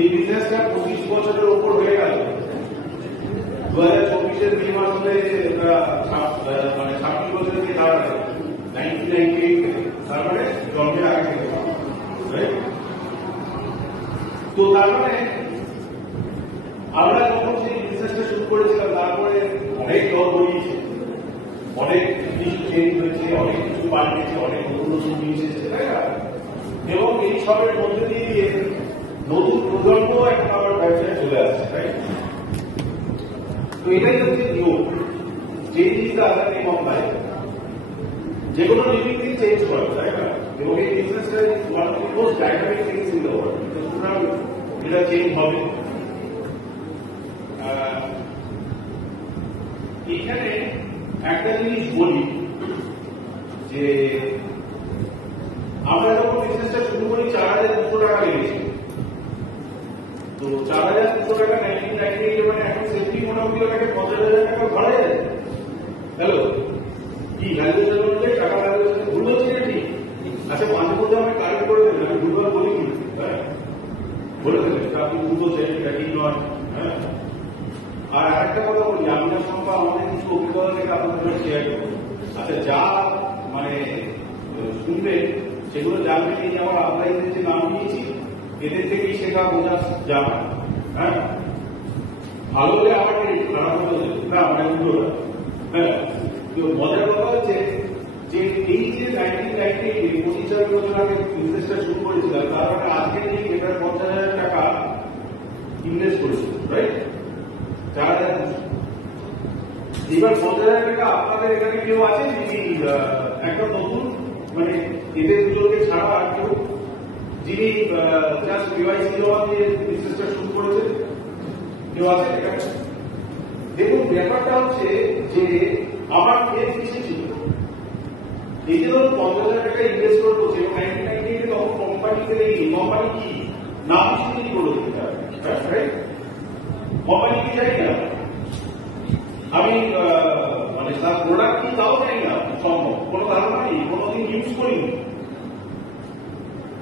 এই বিজনেসটা 25 বছরের উপর হয়ে গেল। 2024-এর মে মাসে মানে 26 বছরের কি দাঁড়ায় 1998 থেকে, তারপরে জন্মের আগে থেকে। তো তারপরে আমরা যখন সেই বিজনেসটা শুরু করেছিলাম, তারপরে অনেক দল বেরিয়েছে, অনেক কিছু চেঞ্জ হয়েছে, অনেক কিছু পাল্টেছে, অনেক নতুন নতুন জিনিস এসেছে, তাই না? এবং এই সবের মধ্যে দিয়ে নতুন প্রজন্ম এখন আমার ব্যবসায় চলে আসছে, তাই? তো এটাই হচ্ছে নিয়ম, change is the other name of life. যে কোনো লিভিং থিং চেঞ্জ করে, তাই না? এবং এই বিজনেসটা one of the most dynamic things in the world. সুতরাং এটা চেঞ্জ হবে। এখানে একটা জিনিস বলি যে আমরা যখন বিজনেসটা শুরু করি 4,200 টাকা লেগেছে। তো 4,200 টাকা 1998 মানে এখন সেফটি মোটামুটি ওটাকে 50,000 টাকা ভাড়া যায়। হ্যালো, কি ভ্যালুয়েশন অনুযায়ী টাকা ভ্যালুয়েশন ভুল হচ্ছে নাকি? আচ্ছা, মাঝে মধ্যে আমি কারেক্ট করে দেবেন, আমি ভুলভাল বলিনি, হ্যাঁ বলে দেবেন আপনি ভুল বলছেন, এটা ঠিক নয়। হ্যাঁ, আর আরেকটা কথা বলি, আমি না সম্ভব আমাদের কিছু অভিজ্ঞতা থেকে আপনাদের শেয়ার করবো। আচ্ছা, যা মানে শুনবেন সেগুলো জানবেন, এই যে আমার আপনাদের যে নাম দিয়েছি এদের থেকেই শেখা বোঝা যাবে। হ্যাঁ, ভালো হলে আমাকে খারাপ হলে না মানে উল্টো। হ্যাঁ, তো মজার কথা হচ্ছে যে এই যে 1998 25 বছর আগে বিজনেসটা শুরু করেছিলাম, তার মানে আজকে এই 50,000 টাকা ইনভেস্ট করেছিল, রাইট? 4,200। এবার 50,000 টাকা আপনাদের এখানে কেউ আছে যিনি একটা নতুন মানে এদের দুজনকে ছাড়া আর কেউ যিনি জাস্ট কেওয়াইসি জমা দিয়ে বিজনেসটা শুরু করেছেন? কেউ আছে এখানে? দেখুন, ব্যাপারটা হচ্ছে যে আমার ফেজ বেশি ছিল। এই যে ধরুন 50,000 টাকা ইনভেস্ট করবো, এবং 1998 তখন কোম্পানিতে এই কোম্পানি কি নাম শুনেই করে দিতে হবে, কোম্পানি কি জানি না, আমি মানে তার প্রোডাক্ট কি তাও জানি না, সম্ভব কোনো ধারণা নেই, কোনোদিন ইউজ করিনি।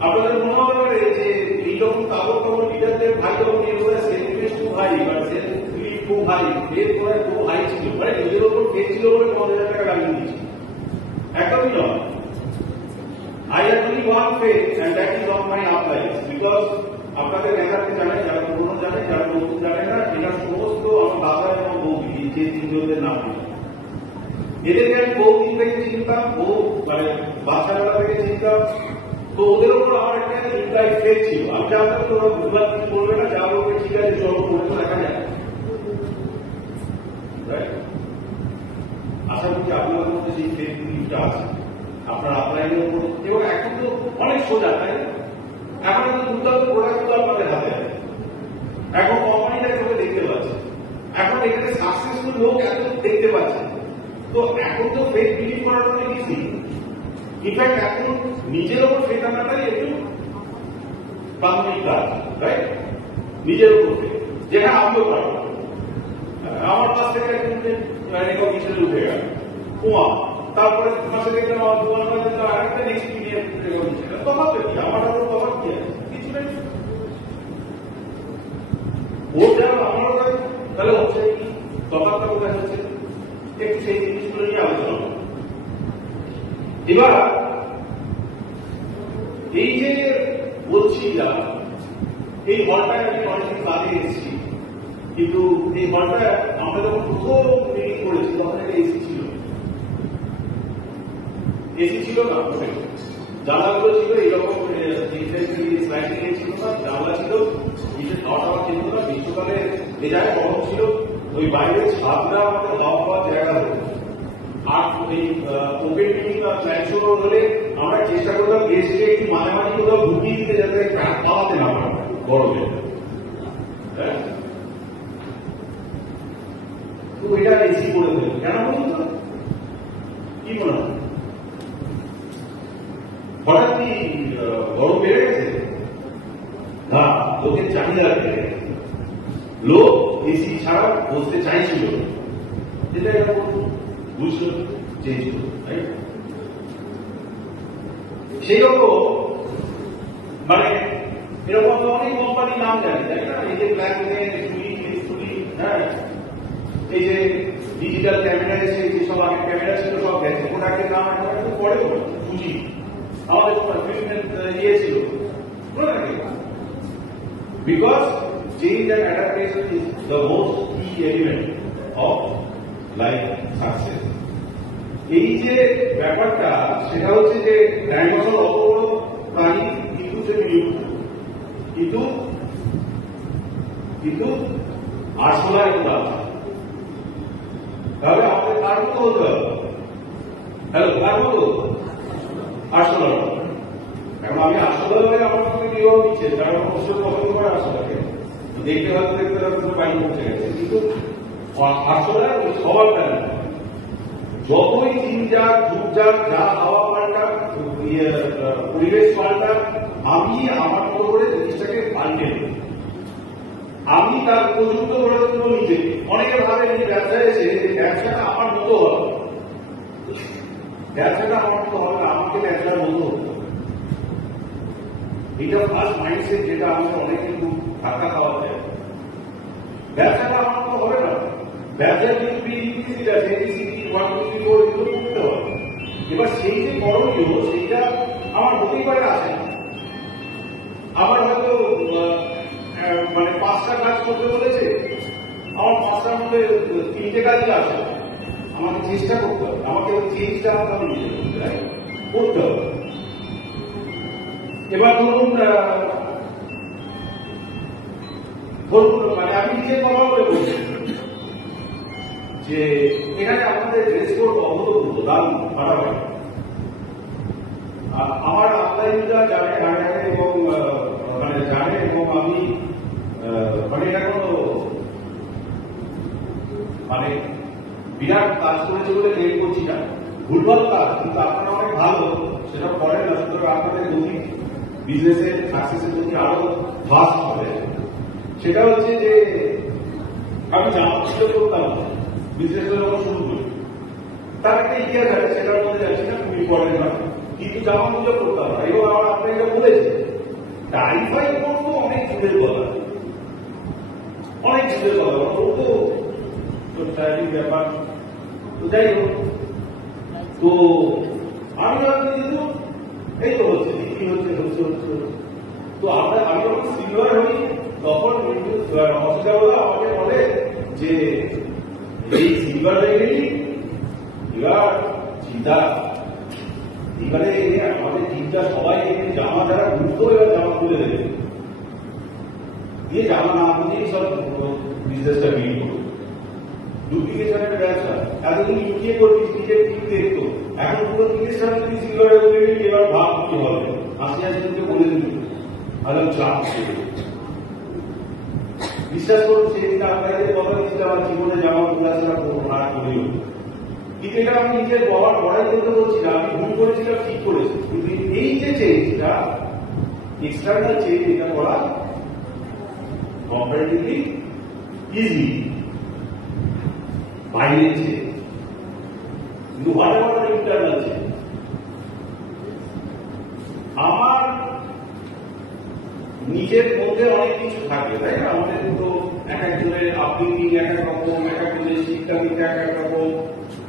আপনাদের মনে হতে পারে যে এইরকম কাগজ কাগজ লিডারদের ভাই যখন এর করে সেলফিশ খুব হাই বা সেলফিশ খুব হাই, এর করে খুব হাই ছিল, মানে নিজের ওপর ফেজ ছিল বলে 50,000 টাকা লাগিয়ে দিয়েছি। একদমই নয়। I have only one faith and that is on my applies, because আপনাদের নেতাকে জানেন, যারা পুরনো জানেন, যারা নতুন জানেন না, এটা সমস্ত আমার দাদা এবং বৌদি যে তিনজনের নাম এদেরকে আমি বহুদিন থেকে চিনতাম, বহু মানে বাচ্চাবেলা থেকে চিনতাম। তো ওদের উপর আমার একটা ইমপ্লাইড ফেথ ছিল। আমি জানতাম যে ওরা ভুলভাল কিছু বলবে না, যা বলবে ঠিক আছে, চলো করে তো দেখা যায়। আশা করছি আপনাদের মধ্যে সেই ফেথটা আছে, আপনার আপলাইনের উপর। এবং এখন তো অনেক সোজা, তাই না? এখন তো দুর্দান্ত প্রোডাক্টগুলো আপনাদের হাতে আছে, এখন কোম্পানিটা এভাবে দেখতে পাচ্ছে, এখন এখানে সাকসেসফুল লোক এত দেখতে পাচ্ছে। তো এখন তো ফেথ বিলিভ করাটা অনেক ইজি। ইনফ্যাক্ট এখন নিজের ওপর ফেথ আনাটাই একটু প্রাথমিক কাজ, রাইট? নিজের উপর ফেথ, যেটা আমিও পারবো। আমার কাছ থেকে রেকগনিশনে উঠে গেল ওয়া, তারপরে মাসে দেখলাম আমার দোকান কাছে আরেকটা নেক্সট পিরিয়ড রেকগনিশন। তফাৎ কি আমার আরো তফাৎ কি আছে? কিছু নেই। ও যেন আমারও তাহলে হচ্ছে কি তফাৎটা কোথায় হচ্ছে, একটু সেই জিনিসগুলো নিয়ে আলোচনা করব। এবার এই যে বলছি যা, এই হলটায় আমি অনেকদিন বাদে এসেছি, কিন্তু এই হলটা আমরা যখন প্রথম মিটিং করেছি তখন একটা এসি ছিল। এসি ছিল না, জানলাগুলো ছিল এইরকম স্লাইডিং ছিল না, জানলা ছিল, নিচে খাওয়া ছিল না, গ্রীষ্মকালে ভেজায় গরম ছিল, ওই বাইরে ছাদটা আমাদের হাওয়া পাওয়ার জায়গা হতো। আর এই ওপেন মিটিং বা ক্লায়েন্ট শো হলে আমরা চেষ্টা করতাম গেস্টকে একটু মাঝে মাঝে কোথাও ঢুকিয়ে দিতে, যাতে পাওয়াতে না পারে গরমে। হ্যাঁ, তো এটা এসি করে দেবে কেন বলুন তো? কি মনে হয় হঠাৎ কি গরম বেড়ে গেছে? না, লোকের চাহিদা বেড়ে গেছে, লোক এসি ছাড়া বসতে চাইছিল, যেটা এটা বুঝলো, চেঞ্জ করলো। সেই রকম মানে এরকম তো অনেক কোম্পানির নাম জানি, তাই না? এই যে হ্যাঁ, এই যে ডিজিটাল ক্যামেরা এসে যেসব আগে ক্যামেরা ছিল সব গেছে, প্রোডাক্টের নাম একটু পরে বুঝি আমাদের ইয়ে ছিল, because change and adaptation is the most কি এলিমেন্ট অফ লাইফ সাকসেস। এই যে ব্যাপারটা সেটা হচ্ছে যে ডাইনোসর অত বড় প্রাণী কিন্তু সে বিলুপ্ত, কিন্তু আসলে একটা তাহলে আমাদের কার মতো হতে হবে? হ্যালো, কার মতো আসলে? কারণ আমি আসলে আমার সঙ্গে বিবাহ দিচ্ছে, কারণ অবশ্যই পছন্দ করে আসলে দেখতে দেখতে পানি পৌঁছে গেছে, কিন্তু আসলে সবার প্যারা যতই চিনজাক যুগজাক যা হাওয়া পাল্টা পরিবেশ পাল্টা, আমি আমার মতো করে জিনিসটাকে পাল্টে দেব। আমি তার উপযুক্ত করে তুলব নিজে। অনেকে ভাবে যে ব্যবসায় এসে ব্যবসাটা আমার মতো হবে, ব্যবসাটা আমার মতো হবে না, আমাকে ব্যবসার মতো হতো। এটা ফার্স্ট মাইন্ডসেট, যেটা আমাকে অনেক কিন্তু ধাক্কা খাওয়াতে। ব্যবসাটা আমার মতো হবে না, ব্যবসার কিছু বিধিনিষেধ আছে, এগুলো করতে হবে। এবার সেই যে করণীয় সেইটা আমার হতেই পারে আসে না। আমার হয়তো মানে 5টা কাজ করতে বলেছে, আমার 5টার মধ্যে 3টে কাজই আসে। আমাকে চেষ্টা করতে হবে, আমাকে ওই চেঞ্জটা আমি নিজে করতে হবে। এবার ধরুন মানে আমি নিজের কথা বলে বলছি যে এখানে আমাদের ড্রেস কোড অভূতপূর্ব দাম ফাটাফাটি। আমার আপ্লাইনরা জানে এবং মানে জানে, এবং আমি মানে এটা কোনো মানে বিরাট কাজ করেছে বলে রেট করছি না, ভুলভাল কাজ, কিন্তু আপনারা অনেক ভালো সেটা করেন না, সুতরাং আপনাদের গতি বিজনেসের সাকসেসের গতি আরো ফাস্ট হবে। সেটা হচ্ছে যে আমি জামা ছিল করতাম বিজনেস যখন শুরু করি, তার একটা ইতিহাস আছে, সেটার মধ্যে যাচ্ছি না, খুব ইম্পর্টেন্ট না, কিন্তু জামা পুজো করতাম না। এবং আমার আপনাকে বলেছে টাইফাই করতো অনেক যুগের কথা, অনেক যুগের কথা, ও তো শারীরিক ব্যাপার। তো যাই হোক, তো আমি কিন্তু এই তো হচ্ছে কি হচ্ছে হচ্ছে হচ্ছে। তো আমি যখন সিনিয়র হই তখন অসুবিধা আমাকে বলে যে এই সিলভার হয়ে গেলি, এবার চিন্তা, এবারে আমাদের চিন্তা সবাই জামা যারা ঘুরতো এবার জামা খুলে দেবে, দিয়ে জামা না বুঝেই সব বিজনেসটা বিল করবো। ডুপ্লিকেশনের ব্যবসা এতদিন লুকিয়ে করবি, নিজের ঠিক দেখতো, এখন পুরো জিনিসটা যদি সিলভার হয়ে গেলি এবার ভাব কি হবে, আসি আসতে বলে দিল আলাম চাপ। বিশ্বাস করুন সেদিন আপনাদের কথা দিচ্ছিল আমার জীবনে জামা খোলাসা করবো না করিও, কিন্তু এটা আমি নিজের বলার বড়াই করতে বলছি না, আমি ভুল করেছিলাম, ঠিক করেছি। কিন্তু এই যে চেঞ্জটা এক্সটার্নাল চেঞ্জ, এটা করা কম্পারেটিভলি ইজি, বাইরের চেঞ্জ, কিন্তু হোয়াট ইন্টারনাল চেঞ্জ। আমার নিজের মধ্যে অনেক কিছু থাকে, তাই না? আমাদের তো এক একজনের আপব্রিঙ্গিং এক এক রকম, এক একজনের শিক্ষা দীক্ষা এক এক রকম,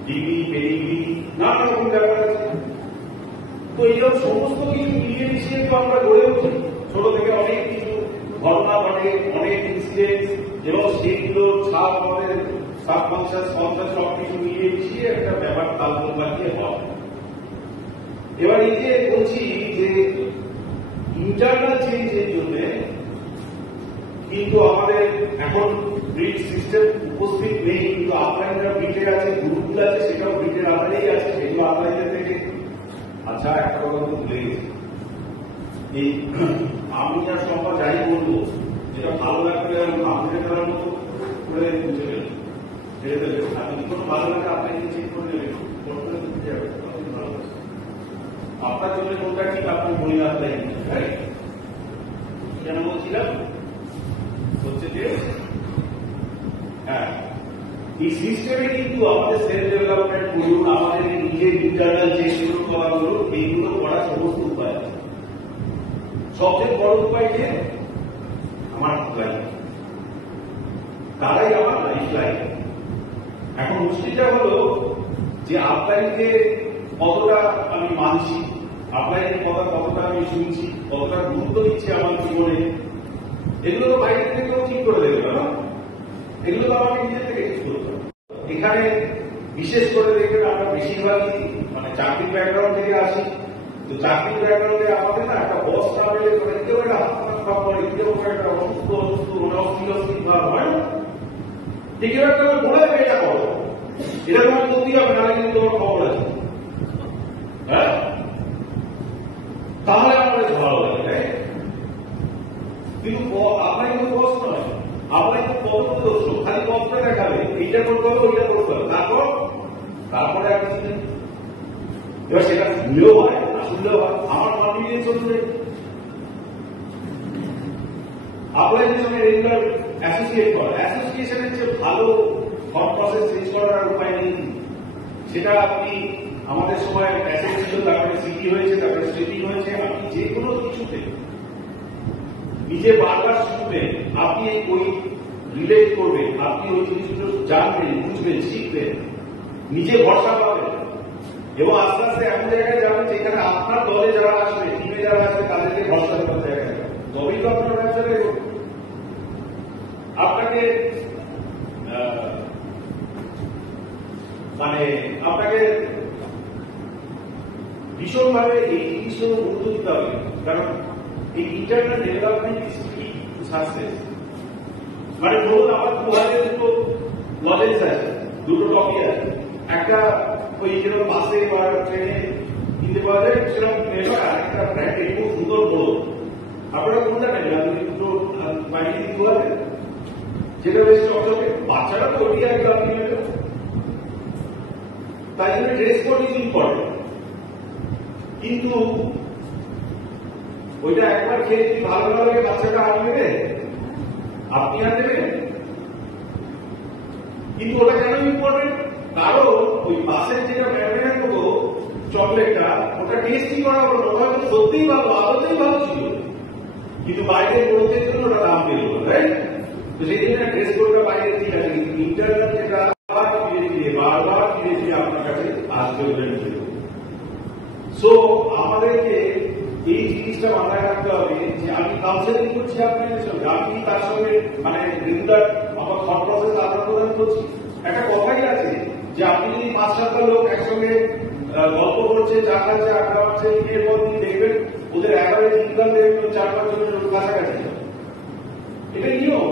ডিগ্রি পেডিগ্রি নানা রকম ব্যাপার আছে। তো এইরকম সমস্ত কিছু মিলিয়ে মিশিয়ে তো আমরা গড়ে উঠি। ছোট থেকে অনেক কিছু ঘটনা ঘটে, অনেক ইনসিডেন্ট, এবং সেগুলো ছাপ আমাদের সাবকনসিয়াস কনসিয়াস সব কিছু মিলিয়ে মিশিয়ে একটা ব্যাপার তালগোল বানিয়ে হয়। এবার এই যে বলছি যে ইন্টারনাল চেঞ্জের জন্য কিন্তু আমাদের এখন ব্রিড সিস্টেম উপস্থিত নেই, কিন্তু আপলাইনরা ব্রিটে আছে, গ্রুপগুলো আছে, সেটাও ব্রিটের আধারেই আছে, সেগুলো আপলাইনের থেকে। আচ্ছা, একটা কথা তো ভুলে গেছি, এই আমি আর সবার যাই বলবো, যেটা ভালো লাগবে আপনি করার মতো করে বুঝে গেল, ছেড়ে দেবে। আপনি কোনো ভালো লাগে আপনাকে চেক করে নেবেন, আপনার জন্য কোনটা ঠিক আপনি বলি আপনাই কেন বলছিলাম হচ্ছে যে হ্যাঁ, এই সিস্টেমে কিন্তু আমাদের সেলফ ডেভেলপমেন্ট বলুন, আমাদের নিজের ইন্টারনাল যে শুরু করাগুলো, এইগুলো করার সমস্ত উপায় আছে। সবচেয়ে বড় উপায় যে আমার লাইফ, তারাই আমার লাইফ লাইন। এখন মুশকিলটা হলো যে আপলাইনকে কতটা আমি মানছি, আপলাইনের কথা কতটা আমি শুনছি, কতটা গুরুত্ব দিচ্ছি আমার জীবনে, এগুলো তো বাইরে থেকে কেউ ঠিক করে দেবে না, এগুলো তো আমাকে নিজের থেকে ঠিক করতে হবে। এখানে বিশেষ করে দেখবেন আমরা বেশিরভাগই মানে চাকরির ব্যাকগ্রাউন্ড থেকে আসি। তো চাকরির ব্যাকগ্রাউন্ডে আমাদের না একটা বস না পেলে কেউ একটা হাত খারাপ করে, কেউ একটা অসুস্থ অস্থির ভাব হয় না, ঠিক এবার তুমি বলে দেবে এটা করো, এটা তোমার করতেই হবে, নাহলে কিন্তু তোমার খবর আছে। হ্যাঁ, তাহলে আমাদের ভালো লাগে, তাই? কিন্তু আপনার কিন্তু বস নয়, আপনার কিন্তু পদপ্রদর্শ, খালি পদটা দেখাবে, এইটা করতে হবে ওইটা করতে হবে, তারপরে আপনি এবার সেটা শুনলেও হয় না শুনলেও হয়, আমার কনফিডেন্স হচ্ছে আপনার সঙ্গে রেগুলার অ্যাসোসিয়েট করা, অ্যাসোসিয়েশনের যে ভালো থট প্রসেস চেঞ্জ করার উপায় নেই। সেটা আপনি আমাদের সময় প্যাসেজ ছিল, তারপরে সিটি হয়েছে, তারপরে স্ট্রিপিং হয়েছে, আপনি যে কোনো কিছুতে নিজে বারবার শুনবেন, আপনি ওই রিলেট করবেন, আপনি ওই জিনিসগুলো জানবেন, বুঝবেন, শিখবেন, নিজে ভরসা পাবেন এবং আস্তে আস্তে এমন জায়গায় যাবেন যেখানে আপনার দলে যারা আসবে, টিমে যারা আসবে, তাদেরকে ভরসা করার জায়গায় যাবেন, তবেই তো আপনার ব্যবসাটা এগোবে। আপনাকে মানে আপনাকে ভীষণভাবে এই জিনিসগুলো গুরুত্ব দিতে হবে, কারণ এই ইন্টারনাল ডেভেলপমেন্ট ইজ কি টু সাকসেস। মানে ধরুন আমার 2000 নলেজ আছে, দুটো টপিক আছে, একটা ওই যেরকম বাসে বা ট্রেনে কিনতে পাওয়া যায় সেরকম নেবার, আরেকটা ব্র্যান্ডে খুব সুন্দর বড়, আপনারা কোনটা নেবেন? আপনি দুটো বাইরে দিতে পারবেন, যেটা বেশ চকচকে, বাচ্চারা তো ওই আগে আপনি নেবেন, তাই জন্য ড্রেস কোড ইজ ইম্পর্টেন্ট। কিন্তু ওইটা একবার খেয়ে যদি ভালো লাগে বাচ্চাটা আর নেবে, আপনি আর নেবেন। কিন্তু ওটা কেন ইম্পর্টেন্ট? কারণ ওই বাসের যেটা ম্যারিনেট করবো চকলেটটা, ওটা টেস্টি করা হলো, ওটা সত্যিই ভালো, আদতেই ভালো ছিল, কিন্তু বাইরে বলতে জন্য ওটা দাম পেল, রাইট? তো সেই জন্য ড্রেস কোডটা বাইরে ঠিক আছে, কিন্তু ইন্টারনেট যেটা আবার ফিরে ফিরে বারবার ফিরে ফিরে আপনার কাছে আসবে বলে নিতে। সো আমাদেরকে এই জিনিসটা মাথায় রাখতে হবে যে আমি কাউন্সেলিং করছি আপনাদের সঙ্গে, আমি তার সঙ্গে মানে রেগুলার আমার থট প্রসেস আদান প্রদান করছি। একটা কথাই আছে যে আপনি যদি 5-7টা লোক একসঙ্গে গল্প করছে, চা খাচ্ছে, আড্ডা মারছে, দিনের পর দিন দেখবেন ওদের অ্যাভারেজ ইনকাম দেখবেন 4-5 জনের কাছাকাছি, এটা নিয়ম।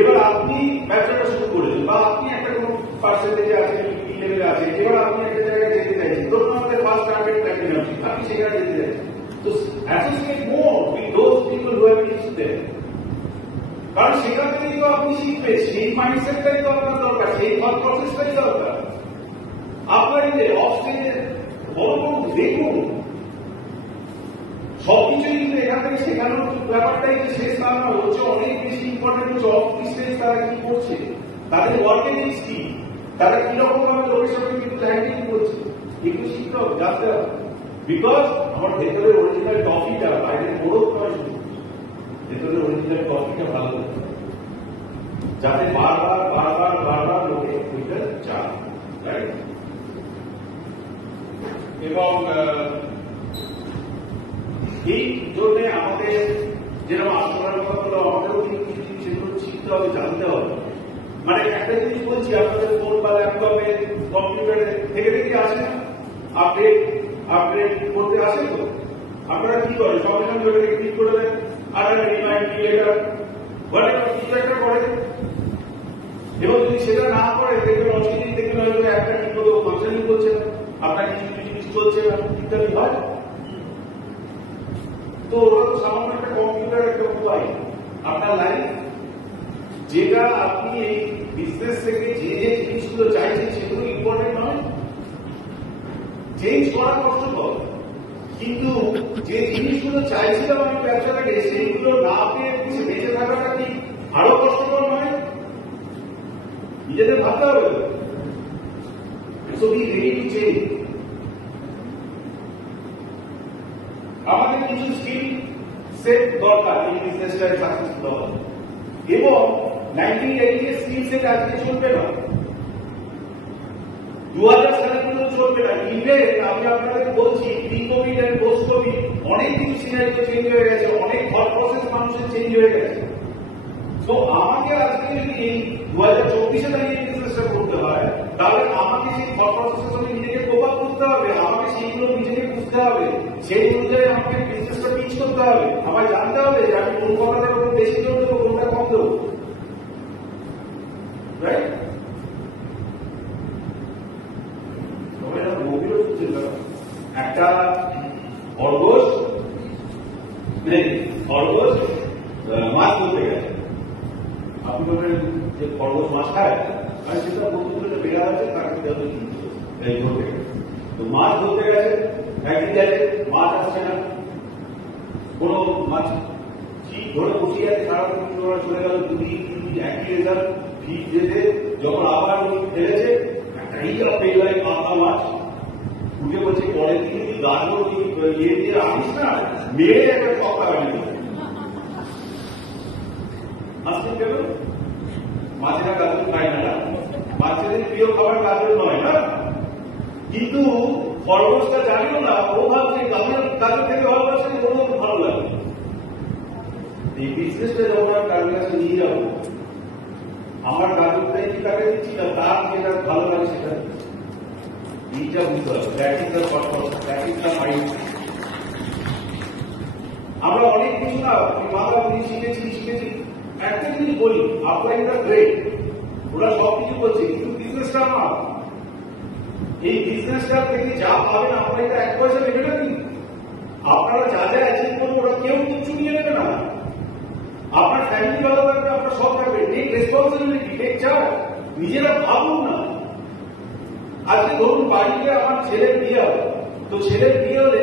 এবার আপনি ব্যবসাটা শুরু করেছেন বা আপনি একটা কোনো পার্সেন্টেজে আছেন, লেভেলে আছেন, এবার আপনি একটা জায়গায় যেতে চাইছেন, ধরুন আমাদের ফার্স্ট টার্গেট প্ল্যাটিনাম, আপনি সেখানে যেতে চাইছেন, তো associate more with those people who have reached there, কারণ সেখান থেকেই তো আপনি শিখবেন, সেই মাইন্ডসেটটাই তো আপনার দরকার, সেই থট প্রসেসটাই দরকার। আপনার এই অফ স্টেজে বড় দেখুন, সবকিছুই কিন্তু এখান থেকে শেখানোর ব্যাপারটাই যে শেষ তা নয়, হচ্ছে অনেক বেশি ইম্পর্টেন্ট হচ্ছে অফ স্টেজ তারা কি করছে, তাদের ওয়ার্কিং কি, তারা কিরকম ভাবে লোকের সঙ্গে কিন্তু হ্যান্ডেল করছে, এগুলো শিখতে হবে, জানতে হবে। বিকজ আমার ভেতরের অরিজিনাল টপিটা বাইরে বড় নয়, ভেতরের অরিজিনাল টপিটা ভালো হতে হবে, যাতে বারবার বারবার বারবার লোকে ওইটা চায়, রাইট? এবং এই জন্য আমাদের যেরকম আলোচনার কথা বললো, আমাদেরও কিন্তু কিছু জিনিস সেগুলো শিখতে হবে, জানতে হবে। মানে একটা জিনিস বলছি, আপনাদের ফোন বা ল্যাপটপে কম্পিউটারে থেকে দেখে আসে না, আপডেট করতে আসে তো, আপনারা কি করেন? সঙ্গে সঙ্গে ওটাকে ক্লিক করে দেন, আর রিমাইন্ড লেটার হোয়াটএভার কিছু একটা করে, এবং যদি সেটা না করে দেখবেন অনেকদিন দেখবেন হয়তো একটা ঠিক মতো ফাংশনিং করছে না, আপনার কিছু কিছু জিনিস চলছে না, ইত্যাদি হয়। তো ওরা তো সামান্য একটা কম্পিউটার, একটা মোবাইল, আপনার লাইফ, যেটা আপনি এই বিজনেস থেকে যে যে জিনিসগুলো চাইছেন সেগুলো ইম্পর্টেন্ট নয়, চেঞ্জ করা কষ্টকর, কিন্তু যে জিনিসগুলো চাইছিলাম আমি ব্যবসা থেকে সেইগুলো না পেয়ে বেঁচে থাকাটা কি আরো কষ্টকর নয়? নিজেদের ভাবতে হবে। So be ready to change. আমাদের কিছু স্কিল সেট দরকার এই বিজনেসটাকে সাকসেসফুল হওয়ার, এবং 1980 এর স্কিল সেট আজকে চলবে না, 2000 সালে পর্যন্ত চলবে না। ইভেন আমি আপনাদের বলছি pre covid and post covid অনেক কিছু সিনারিও চেঞ্জ হয়ে গেছে, অনেক থট প্রসেস মানুষের চেঞ্জ হয়ে গেছে। তো আমাকে আজকে যদি এই 2024-এ দাঁড়িয়ে বিজনেসটা করতে হয়, তাহলে আমাকে সেই থট প্রসেসের সঙ্গে নিজেকে কোপ আপ করতে হবে, আমাকে সেইগুলো নিজেকে বুঝতে হবে, সেই অনুযায়ী আমাকে বিজনেসটা পিচ করতে হবে, আমার জানতে হবে যে আমি কোন কথাটা কোন বেশি জোর দেবো, কোনটা কম দেবো, রাইট? একটা খরগোশ মাছ ধরতে গেছে, আপনি বলবেন যে খরগোশ মাছ খায়, আর সেটা বন্ধু বেড়া আছে তাকে ধরতে গেছে। তো মাছ ধরতে গেছে, একদিন গেছে মাছ আসছে না, কোন মাছ ঠিক ধরে বসিয়ে আছে, সারাদিন চলে গেল, দুই একই রেজাল্ট, ঠিক যেতে যখন আবার ফেলেছে একটা পেলায় কাঁচা মাছ উঠে বলছে, পরের দিন তুই গাছগুলো ইয়ে দিয়ে আসিস না, মেরে একটা ছক্কা বানিয়ে আসতে গেল। মাছেরা গাজর খায় না, মাছেদের প্রিয় খাবার গাজর নয় না, কিন্তু খরগোশটা জানিও না, ও ভাবছে গাজর থেকে ভালোবাসে, ওর ভালো লাগে। এই বিজনেসটা যখন আমি কারোর কাছে নিয়ে যাবো, আমার গাজরটাই কি তাকে দিচ্ছি না, তার যেটা ভালো লাগে সেটা এইটা বুঝতে হবে। আমরা অনেক কিছু না মাথা শিখেছি, একটা জিনিস বলি, আপনারা গ্রেট, ওরা সবকিছু বলছে, কিন্তু বিজনেসটা আমার, এই বিজনেসটা থেকে যা পাবেন আপনারা 1 পয়সা নেবে না, কিন্তু আপনারা যা যা অ্যাচিভ করবেন ওরা কেউ কিছু নিয়ে নেবে না। আপনার ফ্যামিলি ভালো থাকবে, আপনার সব থাকবে, টেক রেসপন্সিবিলিটি, টেক চার্জ, নিজেরা ভাবুন না। আজকে ধরুন বাড়িতে আমার ছেলের বিয়ে হবে, তো ছেলের বিয়ে হলে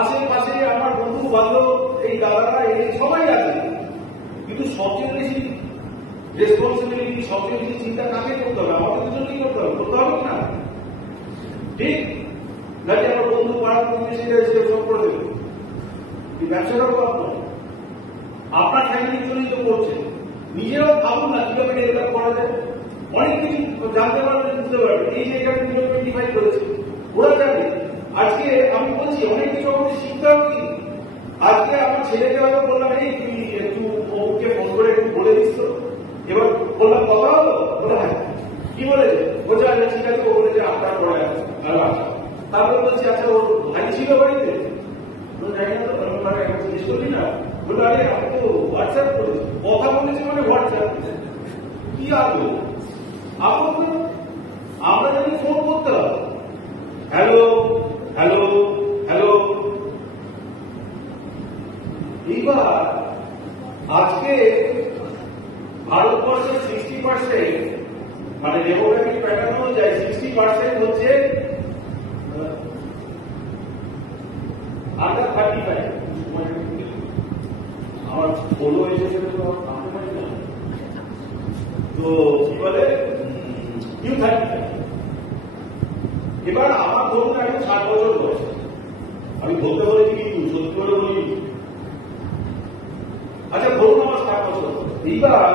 আশেপাশে আমার বন্ধু বান্ধব, এই দাদারা, এই সবাই আছে, কিন্তু সবচেয়ে বেশি রেসপন্সিবিলিটি, সবচেয়ে বেশি চিন্তা কাকে করতে হবে? আমাদের দুজনেই করতে হবে না? ঠিক নাকি আমার বন্ধু পাড়ার প্রতিবেশীরা এসে সব করে দেবে? এই ব্যবসাটা করবো আপনার ফ্যামিলির জন্যই তো করছে, নিজেরাও ভাবুন না কিভাবে ডেভেলপ করা যায়। অনেক কিছু জানতে পারবেন, বুঝতে পারবেন। এই যে এখানে 25 করেছে, ওরা জানে। আজকে আমি বলছি অনেক কিছু আমাদের শিখতে হবে। কি আজকে আমার ছেলেকে হয়তো বললাম, এই তুই একটু অমুককে ফোন করে একটু বলে দিস তো, এবার বললাম কথা হলো, বলে হ্যাঁ, কি বলেছে? বলছে আচ্ছা ঠিক আছে, ও বলেছে আপনার পড়ে আছে। তারপর বলছি আচ্ছা ওর ভাই ছিল বাড়িতে, জানি না তো, এখন জিজ্ঞেস করলি না, বললো আরে আমি তো হোয়াটসঅ্যাপ করেছি, কথা বলেছি মানে হোয়াটসঅ্যাপ, কি আদৌ আমরা যদি ফোন করতে হবে, হ্যালো হ্যালো হ্যালো। এইবার আজকে ভারতবর্ষের 60%, মানে ডেমোগ্রাফিক প্যাটার্ন অনুযায়ী 60% হচ্ছে আন্ডার 35। আমার ফলো এসেছে তো কি বলে নিউ 35। এবার আমার ধরুন এখন 60 বছর বয়স, আমি বলতে বলেছি কিন্তু সত্যি করে বলি, আচ্ছা ধরুন আমার 60 বছর। এইবার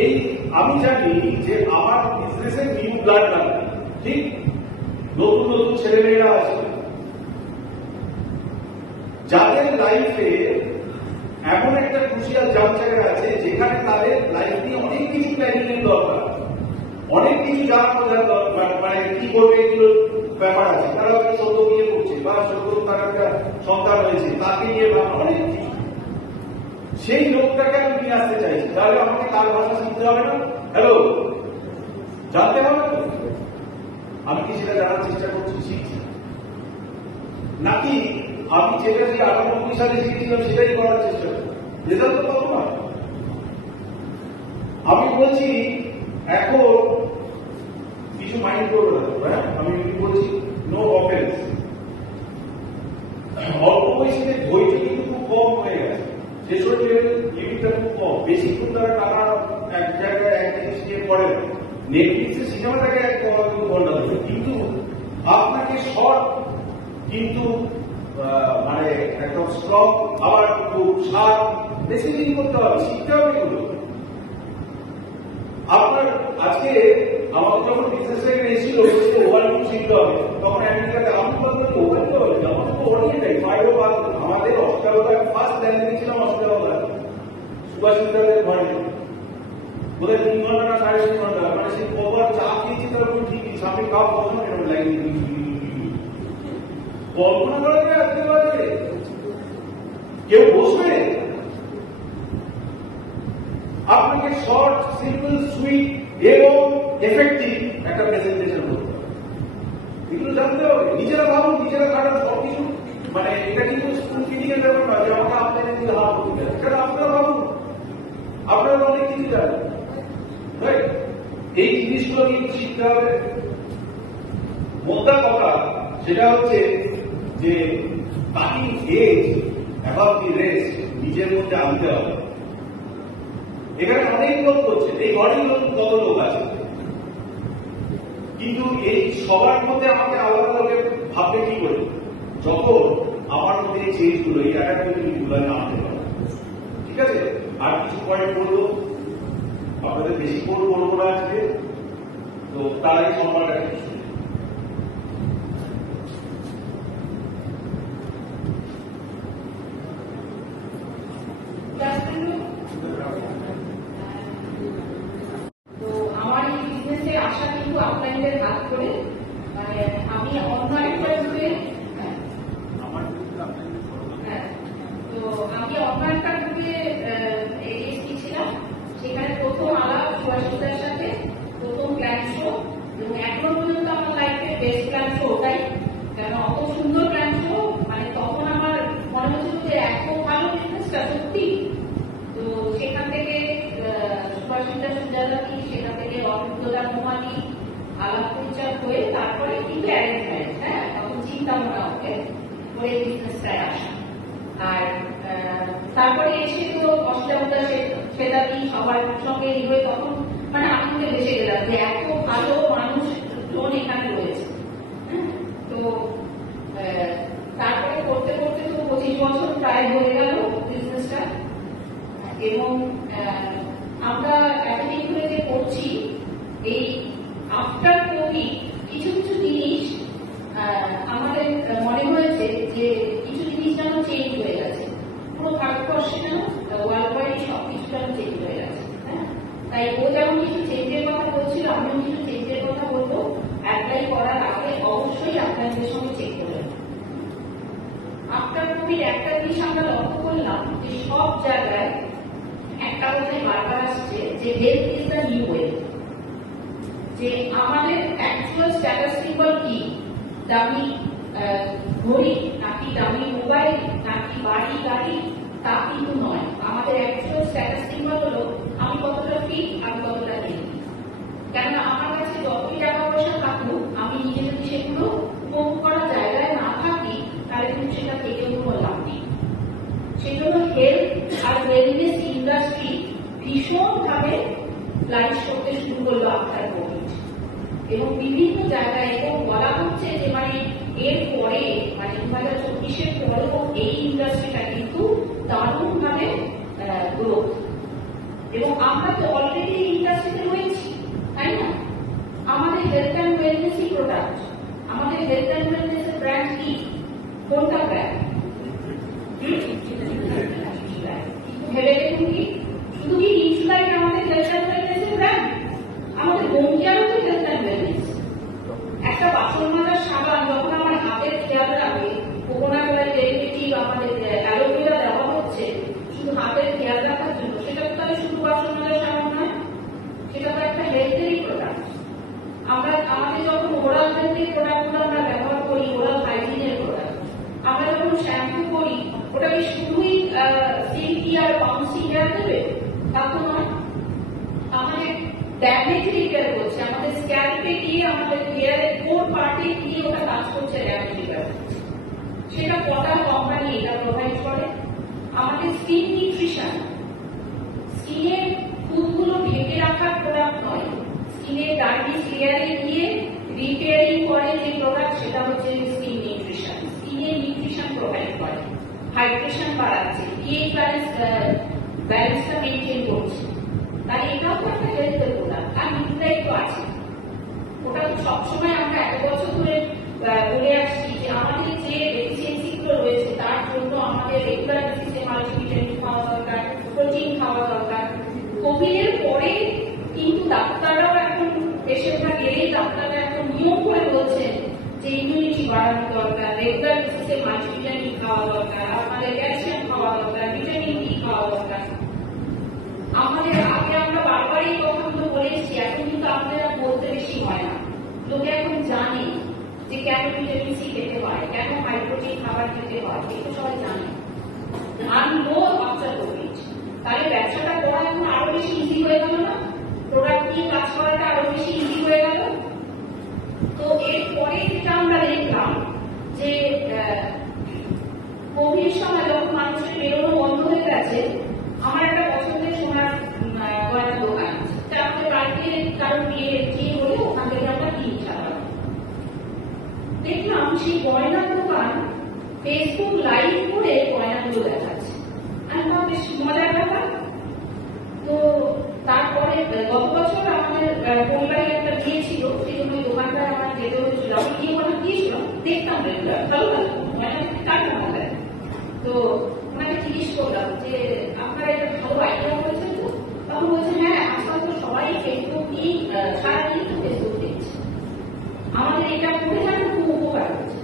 এই আমি জানি যে আমার বিজনেসের নিউ ব্লাড লাগবে, ঠিক? নতুন নতুন ছেলেমেয়েরা আছে যাদের লাইফে এমন একটা ক্রুশিয়াল জায়গা আছে যেখানে তাদের লাইফ নিয়ে অনেক কিছু প্ল্যানিং এর দরকার, অনেক কিছু জানা বোঝার দরকার, মানে কি করবে এগুলোর ব্যাপার আছে। তারা হয়তো সদ্য বিয়ে করছে বা সদ্য তার একটা সন্তান হয়েছে, তাকে নিয়ে অনেক কিছু। সেই লোকটাকে আমি নিয়ে আসতে চাইছি, তাহলে আমাকে তার ভাষা শিখতে হবে না? হ্যালো, জানতে হবে তো? আমি কি সেটা জানার চেষ্টা করছি, শিখছি, নাকি আমি যেটা 98 সালে শিখেছিলাম সেটাই করার চেষ্টা করি? রেজাল্ট তো পাবো না। আমি বলছি এখন কিছু মাইন্ড করবে না, আমি বলছি নো অফেন্স। অল্প বয়সীতে ধৈর্য কিন্তু খুব কম হয়ে গেছে, শেষের লিমিটটা খুব কম, বেশিক্ষণ তারা টাকা এক জায়গায় এক জিনিস নিয়ে পড়ে না। নেটফ্লিক্সে সিনেমা দেখে 1 ঘন্টা ধরে, কিন্তু আপনাকে শর্ট কিন্তু মানে একদম স্ট্রং, আবার খুব স্বাদ, বেশি দিন করতে হবে, শিখতে হবে এগুলো। আপনার আজকে আমাকে যখন বিজনেস থেকে এসেছিল ওভারভিউ শিখতে হবে, তখন আমেরিকাতে আমি বলতে ওভারভিউ হবে, আমাদের তো অনেকটাই ফাইভও বাদ। আমাদের অস্ট্রেলিয়া ফার্স্ট ল্যান্ডিং ছিলাম অস্ট্রেলিয়া, সুভাষ চন্দ্রের ঘরে বোধহয় 3 ঘন্টা না 3.5 ঘন্টা, মানে সে কবার চা খেয়েছি তার কোনো ঠিক নেই, সামনে কাপ কখন এরকম লাইন কল্পনা করা যায় আজকে বাজারে কেউ বসবে? আপনাকে শর্ট, সিম্পল, সুইট এবং এফেক্টিভ একটা প্রেজেন্টেশন করতে হবে, এগুলো জানতে হবে। নিজেরা ভাবুন, নিজেরা খাটান সবকিছু, মানে এটা কিন্তু স্কুল ফিডিং এর ব্যাপার না যে আমাকে আপনাদের দিকে হাত করতে হবে, সেটা আপনারা ভাবুন, আপনারা অনেক কিছু জানেন, রাইট? এই জিনিসগুলো কিন্তু শিখতে হবে। মোদ্দা কথা সেটা হচ্ছে যে cutting edge above the rest নিজের মধ্যে আনতে হবে। এখানে অনেক লোক করছে, এই ঘরের লোক কত লোক আছে, কিন্তু এই সবার মধ্যে আমাকে আলাদা লোকে ভাববে কি করে, যখন আমার মধ্যে এই চেঞ্জ গুলো, এই অ্যাডাপ্টেবিলিটিগুলো আমি আনতে পারবো। ঠিক আছে, আর কিছু পয়েন্ট বলবো, আপনাদের বেশি করবো না আজকে, তো তার আগে সম্মানটা কিছু আপনাদের হাত করে, মানে আমি অনলাইন করে তো আমি অনলাইনটা গ্রুপে এসেছিলাম, সেখানে প্রথম আলাপ সুভাষিতার সাথে, প্রথম প্ল্যান শো, এবং এখনো পর্যন্ত আমার লাইফে বেস্ট প্ল্যান শো ওটাই। কেন অত সুন্দর প্ল্যান শো, মানে তখন আমার মনে হচ্ছিল যে এত ভালো বিজনেসটা সত্যি। তো সেখান থেকে সুভাষিতা সুজাতাদি, সেখান থেকে অভিজ্ঞতা মোমানি আলাপ পরিচয় হয়ে তারপরে কিন্তু অ্যারেঞ্জমেন্ট, হ্যাঁ, তখন চিন্তা ভাবনা ওকে করে বিজনেসটায় আসা। আর তারপরে এসে তো অষ্টাবতা সেটাদি সবার সঙ্গে এই হয়ে তখন মানে আনন্দে বেসে গেলাম যে এত ভালো মানুষ জন এখানে রয়েছে। তো তারপরে করতে করতে তো 25 বছর প্রায় হয়ে গেল বিজনেসটা, এবং আমরা এতদিন ধরে যে করছি, এই আফটার কোভিড কিছু কিছু জিনিস আমাদের মনে হয়েছে যে কিছু জিনিস যেন চেঞ্জ হয়ে গেছে, পুরো ভারতবর্ষে যেন ওয়ার্ল্ড ওয়াইড সবকিছু যেন চেঞ্জ হয়ে গেছে। হ্যাঁ, তাই ও যেমন কিছু চেঞ্জের কথা বলছিল, আমিও কিছু চেঞ্জের কথা বলবো। অ্যাপ্লাই করার আগে অবশ্যই আপনাদের সঙ্গে চেক করবেন। আফটার কোভিড একটা জিনিস আমরা লক্ষ্য করলাম যে সব জায়গায় একটা কথাই বারবার আসছে যে health is the new wealth. যে আমাদের অ্যাকচুয়াল স্ট্যাটাস সিম্বল কি, দামি ঘড়ি নাকি দামি মোবাইল নাকি বাড়ি গাড়ি, তা কিন্তু নয়। আমাদের অ্যাকচুয়াল স্ট্যাটাস সিম্বল হলো আমি কতটা ফিট, আমি কতটা হেলথি। কেননা আমার কাছে যতই টাকা পয়সা থাকুক, আমি নিজে যদি সেগুলো উপভোগ করার জায়গায় না থাকি, তাহলে কিন্তু সেটা থেকে কোনো লাভ নেই। সেজন্য হেলথ আর ওয়েলনেস ইন্ডাস্ট্রি ভীষণভাবে ফ্লারিশ করতে শুরু করলো আফটার কোভিড, এবং বিভিন্ন জায়গায় এবং বলা হচ্ছে যে মানে এর পরে মানে 2024-এর পরেও এই ইন্ডাস্ট্রিটা কিন্তু দারুণ ভাবে গ্রোথ, এবং আমরা তো অলরেডি এই ইন্ডাস্ট্রিতে রয়েছি, তাই না? আমাদের হেলথ অ্যান্ড ওয়েলনেসই প্রোডাক্ট, আমাদের হেলথ অ্যান্ড ওয়েলনেসের ব্র্যান্ড কি, কোনটা ব্র্যান্ড? ভেবে দেখুন কি, শুধু কি ইনসুলাইন আমাদের হেলথ অ্যান্ড ওয়েলনেসের ব্র্যান্ড? আমাদের হোমকেয়ারও তো হেলথ অ্যান্ড ওয়েলনেস। একটা বাসন মাজার সাবান যখন আমার হাতের খেয়াল রাখে, কোকোনাট অয়েল ডেরিভেটিভ আমাদের অ্যালোভেরা দেওয়া হচ্ছে শুধু হাতের খেয়াল রাখার জন্য, সেটা তো তাহলে শুধু বাসন মাজার সাবান নয়, সেটা তো একটা হেলথেরই প্রোডাক্ট। আমরা আমাদের যখন ওরাল হেলথের প্রোডাক্টগুলো আমরা ব্যবহার করি, ওরাল হাইজিনের প্রোডাক্ট, আমরা যখন শ্যাম্পু করি, ওটা কি শুধুই সিল্কি আর বাউন্সি হেয়ার দেবে? তা তো নয়। আমাদের ড্যামেজ রিপেয়ার করছে, আমাদের স্ক্যাল্পে গিয়ে আমাদের হেয়ারের কোর পার্টে গিয়ে ওটা কাজ করছে, ড্যামেজ রিপেয়ার করছে। সেটা কটা কোম্পানি এটা প্রোভাইড করে। আমাদের স্কিন নিউট্রিশন, স্কিনের খুঁতগুলো ঢেকে রাখার প্রোডাক্ট নয়, স্কিনের ডার্মিস লেয়ারে গিয়ে রিপেয়ারিং করে যে প্রোডাক্ট, সেটা হচ্ছে স্কিন নিউট্রিশন, স্কিনের নিউট্রিশন প্রোভাইড করে, হাইড্রেশন বাড়াচ্ছে, পিএইচ ব্যালেন্সটা মেনটেন করছে, তাহলে এটাও তো একটা হেলথের প্রোডাক্ট। আর নিউট্রাইট তো আছে, ওটা তো সবসময় আমরা এত বছর ধরে বলে আসছি যে আমাদের যে ডেফিসিয়েন্সি গুলো রয়েছে তার জন্য আমাদের রেগুলার বেসিসে মাল্টিভিটামিন খাওয়া দরকার, প্রোটিন খাওয়া দরকার। কোভিড এর পরে কিন্তু ডাক্তাররাও এখন পেশেন্টরা গেলেই ডাক্তাররা এখন নিয়ম করে বলছেন যে ইমিউনিটি বাড়ানো দরকার, রেগুলার বেসিসে মাল্টিভিটামিন খাওয়া দরকার, আমাদের ক্যালসিয়াম খাওয়া দরকার, ভিটামিন ডি খাওয়া দরকার। আমাদের আগে আমরা বারবার এই কথাগুলো বলে এসেছি, এখন কিন্তু আপনারা বলতে বেশি হয় না, লোকে এখন জানে যে কেন ভিটামিন সি খেতে হয়, কেন হাই প্রোটিন খাবার খেতে হয়, এগুলো সবাই জানে। আর নো আফটার কোভিড, তাহলে ব্যবসাটা করা এখন আরো বেশি ইজি হয়ে গেল না, প্রোডাক্ট নিয়ে কাজ করাটা আরো বেশি ইজি হয়ে গেল। তো এরপরে যেটা আমরা দেখলাম যে কোভিড সময় যখন মানুষের বেরোনো বন্ধ হয়ে গেছে, আমার একটা পছন্দের সোনার গয়না দোকান আছে, আমাদের বাড়িতে কারো বিয়ে হলে ওখান থেকে আমরা কিনি সাধারণত। দেখলাম সেই গয়নার দোকান ফেসবুক লাইভ করে গয়নাগুলো দেখাচ্ছে, আমি বেশ মজার ব্যাপার। তো তারপরে গত বছর আমাদের পরিবারে একটা বিয়ে ছিল, সেই জন্য ওই দোকানটা আমার যেতে হয়েছিল, আমি গিয়ে ওখানে গিয়েছিলাম, দেখতাম রেগুলার ভালো লাগতো কার মনে দেয়। তো ওনাকে জিজ্ঞেস করলাম যে আপনারা এটা ভালো আইডিয়া করেছেন তো? তখন বলছে হ্যাঁ, আজকাল তো সবাই ফেসবুক নিয়ে সারাদিন তো ফেসবুক দেখছে, আমাদের এটা করে যেন খুব উপকার হচ্ছে,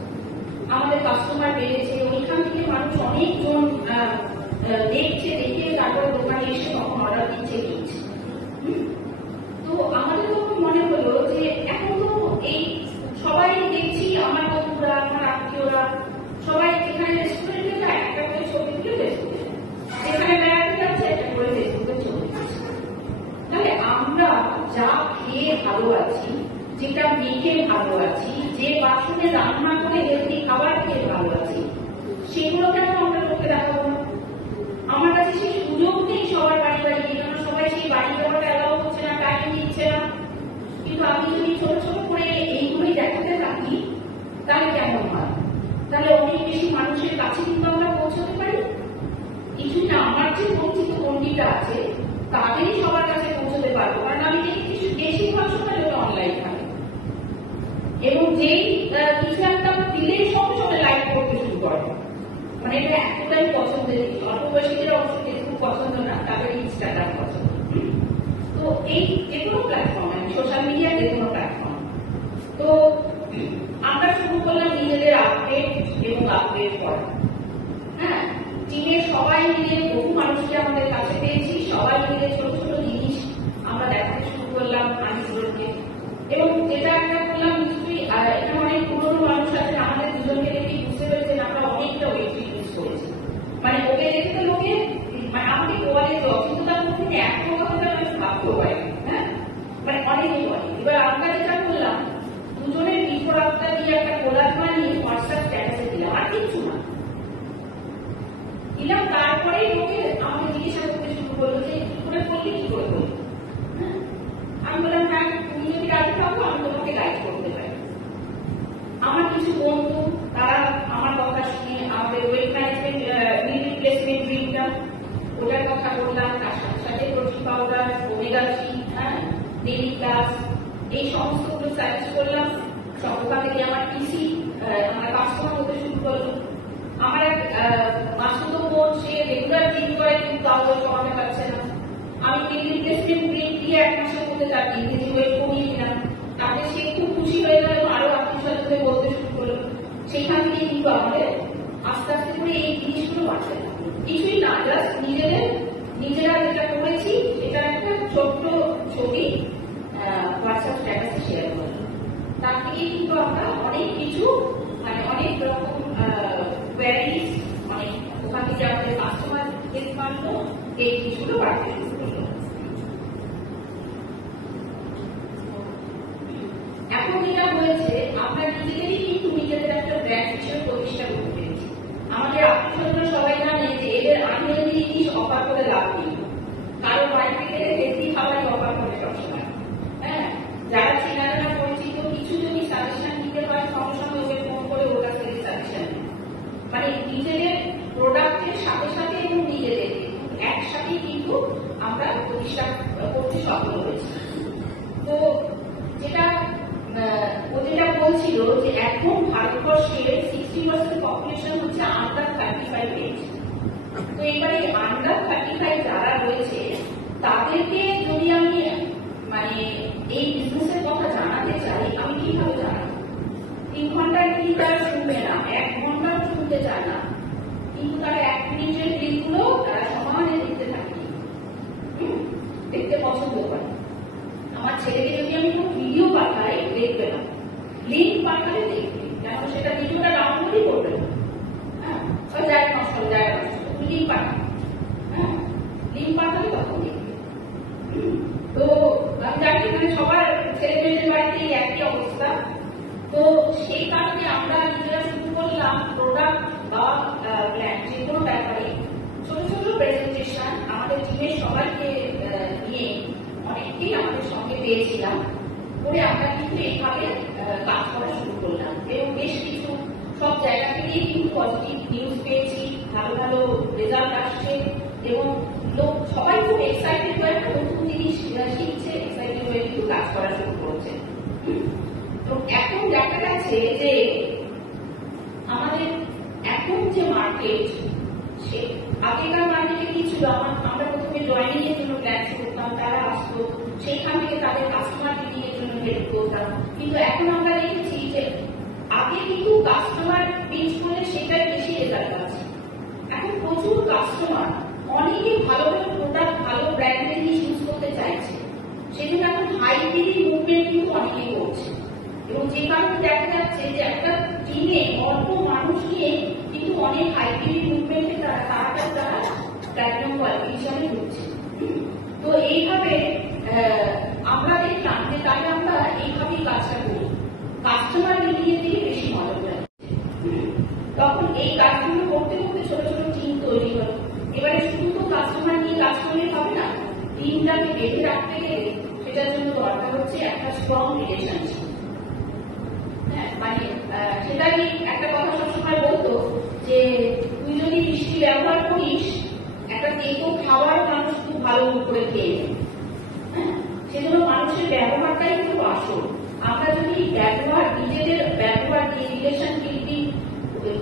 আমাদের কাস্টমার বেড়েছে, ওইখান থেকে মানুষ অনেকজন দেখছে, দেখে তারপর দোকানে এসে তখন অর্ডার দিচ্ছে, কিনছে। তো আমাদের তখন মনে হলো যে এখন তো এই সবাই দেখছি, আমার বন্ধুরা, আমার আত্মীয়রা সবাই যেখানে রেস্টুরেন্টে যায় একটা করে ছবি তুলে ফেসবুকে, যেখানে বেড়াতে যাচ্ছে একটা করে ফেসবুকে ছবি দিচ্ছে। তাহলে আমরা যা খেয়ে ভালো আছি, যেটা মেখে ভালো আছি, যে বাসনে রান্না করে হেলদি খাবার খেয়ে ভালো আছি, সেগুলো কেন আমরা লোককে দেখাবো না? আমার কাছে সেই সুযোগ নেই সবার বাড়ি বাড়ি, কেন সবাই সেই বাড়ি যাওয়াটা অ্যালাউ হচ্ছে না, টাইম দিচ্ছে না। কিন্তু আমি যদি ছোট ছোট করে এইগুলোই দেখাতে থাকি তাহলে কেমন হয়? তাহলে অনেক বেশি মানুষের কাছে কিন্তু আমরা পৌঁছতে পারি। কিছুই না, আমার যে পরিচিত বন্ধুরা আছে তাদেরই সবার কাছে পৌঁছতে পারবো, কারণ আমি দেখছি বেশিরভাগ সময় ওটা অনলাইন থাকে, এবং যেই কিছু একটা দিলেই সঙ্গে সঙ্গে লাইক করতে শুরু করে। মানে এটা এতটাই পছন্দের জিনিস, অল্প বয়সীদের অবশ্য ফেসবুক পছন্দ না, তাদের ইনস্টাগ্রাম পছন্দ। তো এই যে কোনো প্ল্যাটফর্ম, সোশ্যাল মিডিয়া যে কোনো প্ল্যাটফর্ম, তো আমরা শুরু করলাম নিজেদের আপডেট এবং আপডেট করা। হ্যাঁ, টিমের সবাই মিলে বহু মানুষকে আমাদের কাছে পেয়েছি, সবাই মিলে ছোট ছোট জিনিস আমরা দেখাতে শুরু করলাম আনিসগুলোকে, এবং যেটা একটা করলাম নিশ্চয়ই এখানে অনেক পুরোনো মানুষ আছে, আমাদের দুজনকে দেখে বুঝতে পেরেছেন আমরা অনেকটা ওয়েট রিডিউস করেছি। মানে ওকে দেখে তো লোকে মানে আমাকে বলে অসুবিধার মধ্যে এক কথাটা মানুষ ভাবতেও পারে, হ্যাঁ, মানে অনেকেই বলে। এবার আমরা যেটা করলাম, দুজনের বিফোর আফটার দিয়ে একটা কোলাজ বানিয়ে হোয়াটসঅ্যাপ স্ট্যাটাসে দিলাম, আর কিছু না দিলাম। তারপরেই লোকে আমাকে জিজ্ঞাসা করতে শুরু করলো যে কি করে করলি, কি করে করলি। আমি বললাম হ্যাঁ, তুমি যদি রাজি থাকো আমি তোমাকে গাইড করতে পারি। আমার কিছু বন্ধু তারা আমার কথা শুনে আমাদের ওয়েট ম্যানেজমেন্ট মিল রিপ্লেসমেন্ট ড্রিঙ্কটা ওটার কথা বললাম, তার সাথে সাথে প্রোটিন পাউডার, ওমেগা 3, হ্যাঁ, ডেইলি প্লাস, এই সমস্তগুলো সাজেস্ট করলাম। ওখান থেকে আমার পিসি আমার কাস্টমার হতে শুরু করলো। আমার এক মাসুতো বোন, সে রেগুলার জিম করে কিন্তু তাও কমাতে পারছে না। আমি মিল রিপ্লেসমেন্ট ড্রিঙ্ক দিয়ে 1 মাসের মধ্যে তার 3 কেজি ওয়েট কমিয়ে দিলাম। তাতে সে খুব খুশি হয়ে গেল, আরো আত্মীয়তার সাথে বলতে শুরু করলো। সেখান থেকে কিন্তু আমাদের আস্তে আস্তে করে এই জিনিসগুলো বাড়তে থাকলো। কিছুই না, জাস্ট নিজেরা যেটা করেছি সেটা একটা ছোট্ট ছবি হোয়াটসঅ্যাপ স্ট্যাটাসে শেয়ার করলাম। তার থেকে কিন্তু আমরা অনেক কিছু মানে অনেক রকম কোয়ারিজ, অনেক ওখান থেকে আমাদের কাস্টমার দেখতে পারলো, এই জিনিসগুলো বাড়তে শুরু করলো। এখন যেটা হয়েছে, আমরা নিজেদেরই কিন্তু নিজেদের একটা ব্র্যান্ড হিসেবে প্রতিষ্ঠা করতে পেরেছি। আমাদের আত্মীয়স্বজন সবাই জানে যে এদের আনহেলদি জিনিস অফার করে লাভ নেই, কারো বাড়িতে গেলে হেলদি খাবারই অফার করে সবসময়। হ্যাঁ, যারা চেনাজানা পরিচিত কিছু যদি সাজেশন দিতে হয় সঙ্গে সঙ্গে ওকে ফোন করে ওর কাছ থেকে সাজেশন, মানে প্রতিষ্ঠা করতে সফল হয়েছে। তো যেটা ও যেটা বলছিল যে এখন ভারতবর্ষের 60% পপুলেশন হচ্ছে আন্ডার 35 এজ। তো এবারে আন্ডার 35 যারা রয়েছে তাদেরকে যদি আমি মানে এই বিজনেসের কথা জানাতে চাই, আমি কিভাবে জানাবো? 3 ঘন্টার রিল তারা শুনবে না, 1 ঘন্টাও শুনতে চায় না, কিন্তু তারা 1 মিনিটের রিলগুলো তারা সমানে দেখতে থাকে, দেখতে পছন্দ করে। আমার ছেলেকে যদি আমি কোনো ভিডিও পাঠাই দেখবে না, লিঙ্ক পাঠালে দেখবে, কেন সেটা ভিডিওটা ডাউনলোডই করবে না। হ্যাঁ, যায় নষ্ট যায় নষ্ট, তুমি লিঙ্ক পাঠাও, হ্যাঁ লিঙ্ক পাঠালে তখন দেখবে। তো আমি জানি মানে সবার ছেলে মেয়েদের বাড়িতে একই অবস্থা। তো সেই কারণে আমরা নিজেরা শুরু করলাম প্রোডাক্ট বা ব্র্যান্ড যে কোনো ব্যাপারে ছোট ছোট প্রেজেন্টেশন আমাদের টিমের সবাইকে নিয়ে অনেককেই আমাদের সঙ্গে পেয়েছিলাম, করে আমরা কিন্তু এইভাবে কাজ করা শুরু করলাম এবং বেশ কিছু সব জায়গা থেকেই কিন্তু পজিটিভ নিউজ পেয়েছি, ভালো ভালো রেজাল্ট আসছে এবং লোক সবাই খুব এক্সাইটেড হয়ে নতুন জিনিস শিখছে, এক্সাইটেড হয়ে কিন্তু কাজ করা শুরু করছে। তো এখন দেখা যাচ্ছে যে আমাদের এখন যে মার্কেট, সে আগেকার মার্কেটে কি ছিল, আমরা প্রথমে জয়েনিং এর জন্য প্ল্যান করতাম, তারা আসতো, সেইখান থেকে তাদের কাস্টমার বিল্ডিং এর জন্য হেল্প করতাম। কিন্তু এখন আমরা দেখেছি যে আগে কিন্তু কাস্টমার বিল্ড করলে সেটাই বেশি রেজাল্ট আছে। এখন প্রচুর কাস্টমার অনেকে ভালো ভালো প্রোডাক্ট ভালো ব্র্যান্ডের জিনিস ইউজ করতে চাইছে, সেজন্য এখন হাই পিডি মুভমেন্ট কিন্তু অনেকেই করছে এবং যে কারণে দেখা যাচ্ছে যে একটা টিমে অল্প মানুষ নিয়ে কিন্তু অনেক হাই পিডি মুভমেন্টে তারা প্ল্যাটিনাম কোয়ালিটি হিসাবে ঢুকছে। তো এইভাবে আমরা দেখলাম যে তাই আমরা এইভাবেই কাজটা করি, কাস্টমার বিল্ডিং এর দিকে বেশি নজর দেয়। তখন এই কাজগুলো করতে করতে ছোট ছোট টিম তৈরি হলো। এবারে শুধু তো কাস্টমার নিয়ে কাজ করলে হবে না, টিমটাকে বেঁধে রাখতে গেলে সেটার জন্য দরকার হচ্ছে একটা স্ট্রং রিলেশনশিপ। হ্যাঁ, মানে সেটা কি একটা কথা সবসময় বলতো যে তুই যদি মিষ্টি ব্যবহার করিস, একটা তেতো খাবার মানুষ খুব ভালো করে খেয়ে নেয়। হ্যাঁ, সেজন্য মানুষের ব্যবহারটাই কিন্তু আসল। আমরা যদি ব্যবহার নিজেদের ব্যবহার দিয়ে রিলেশন বিল্ডিং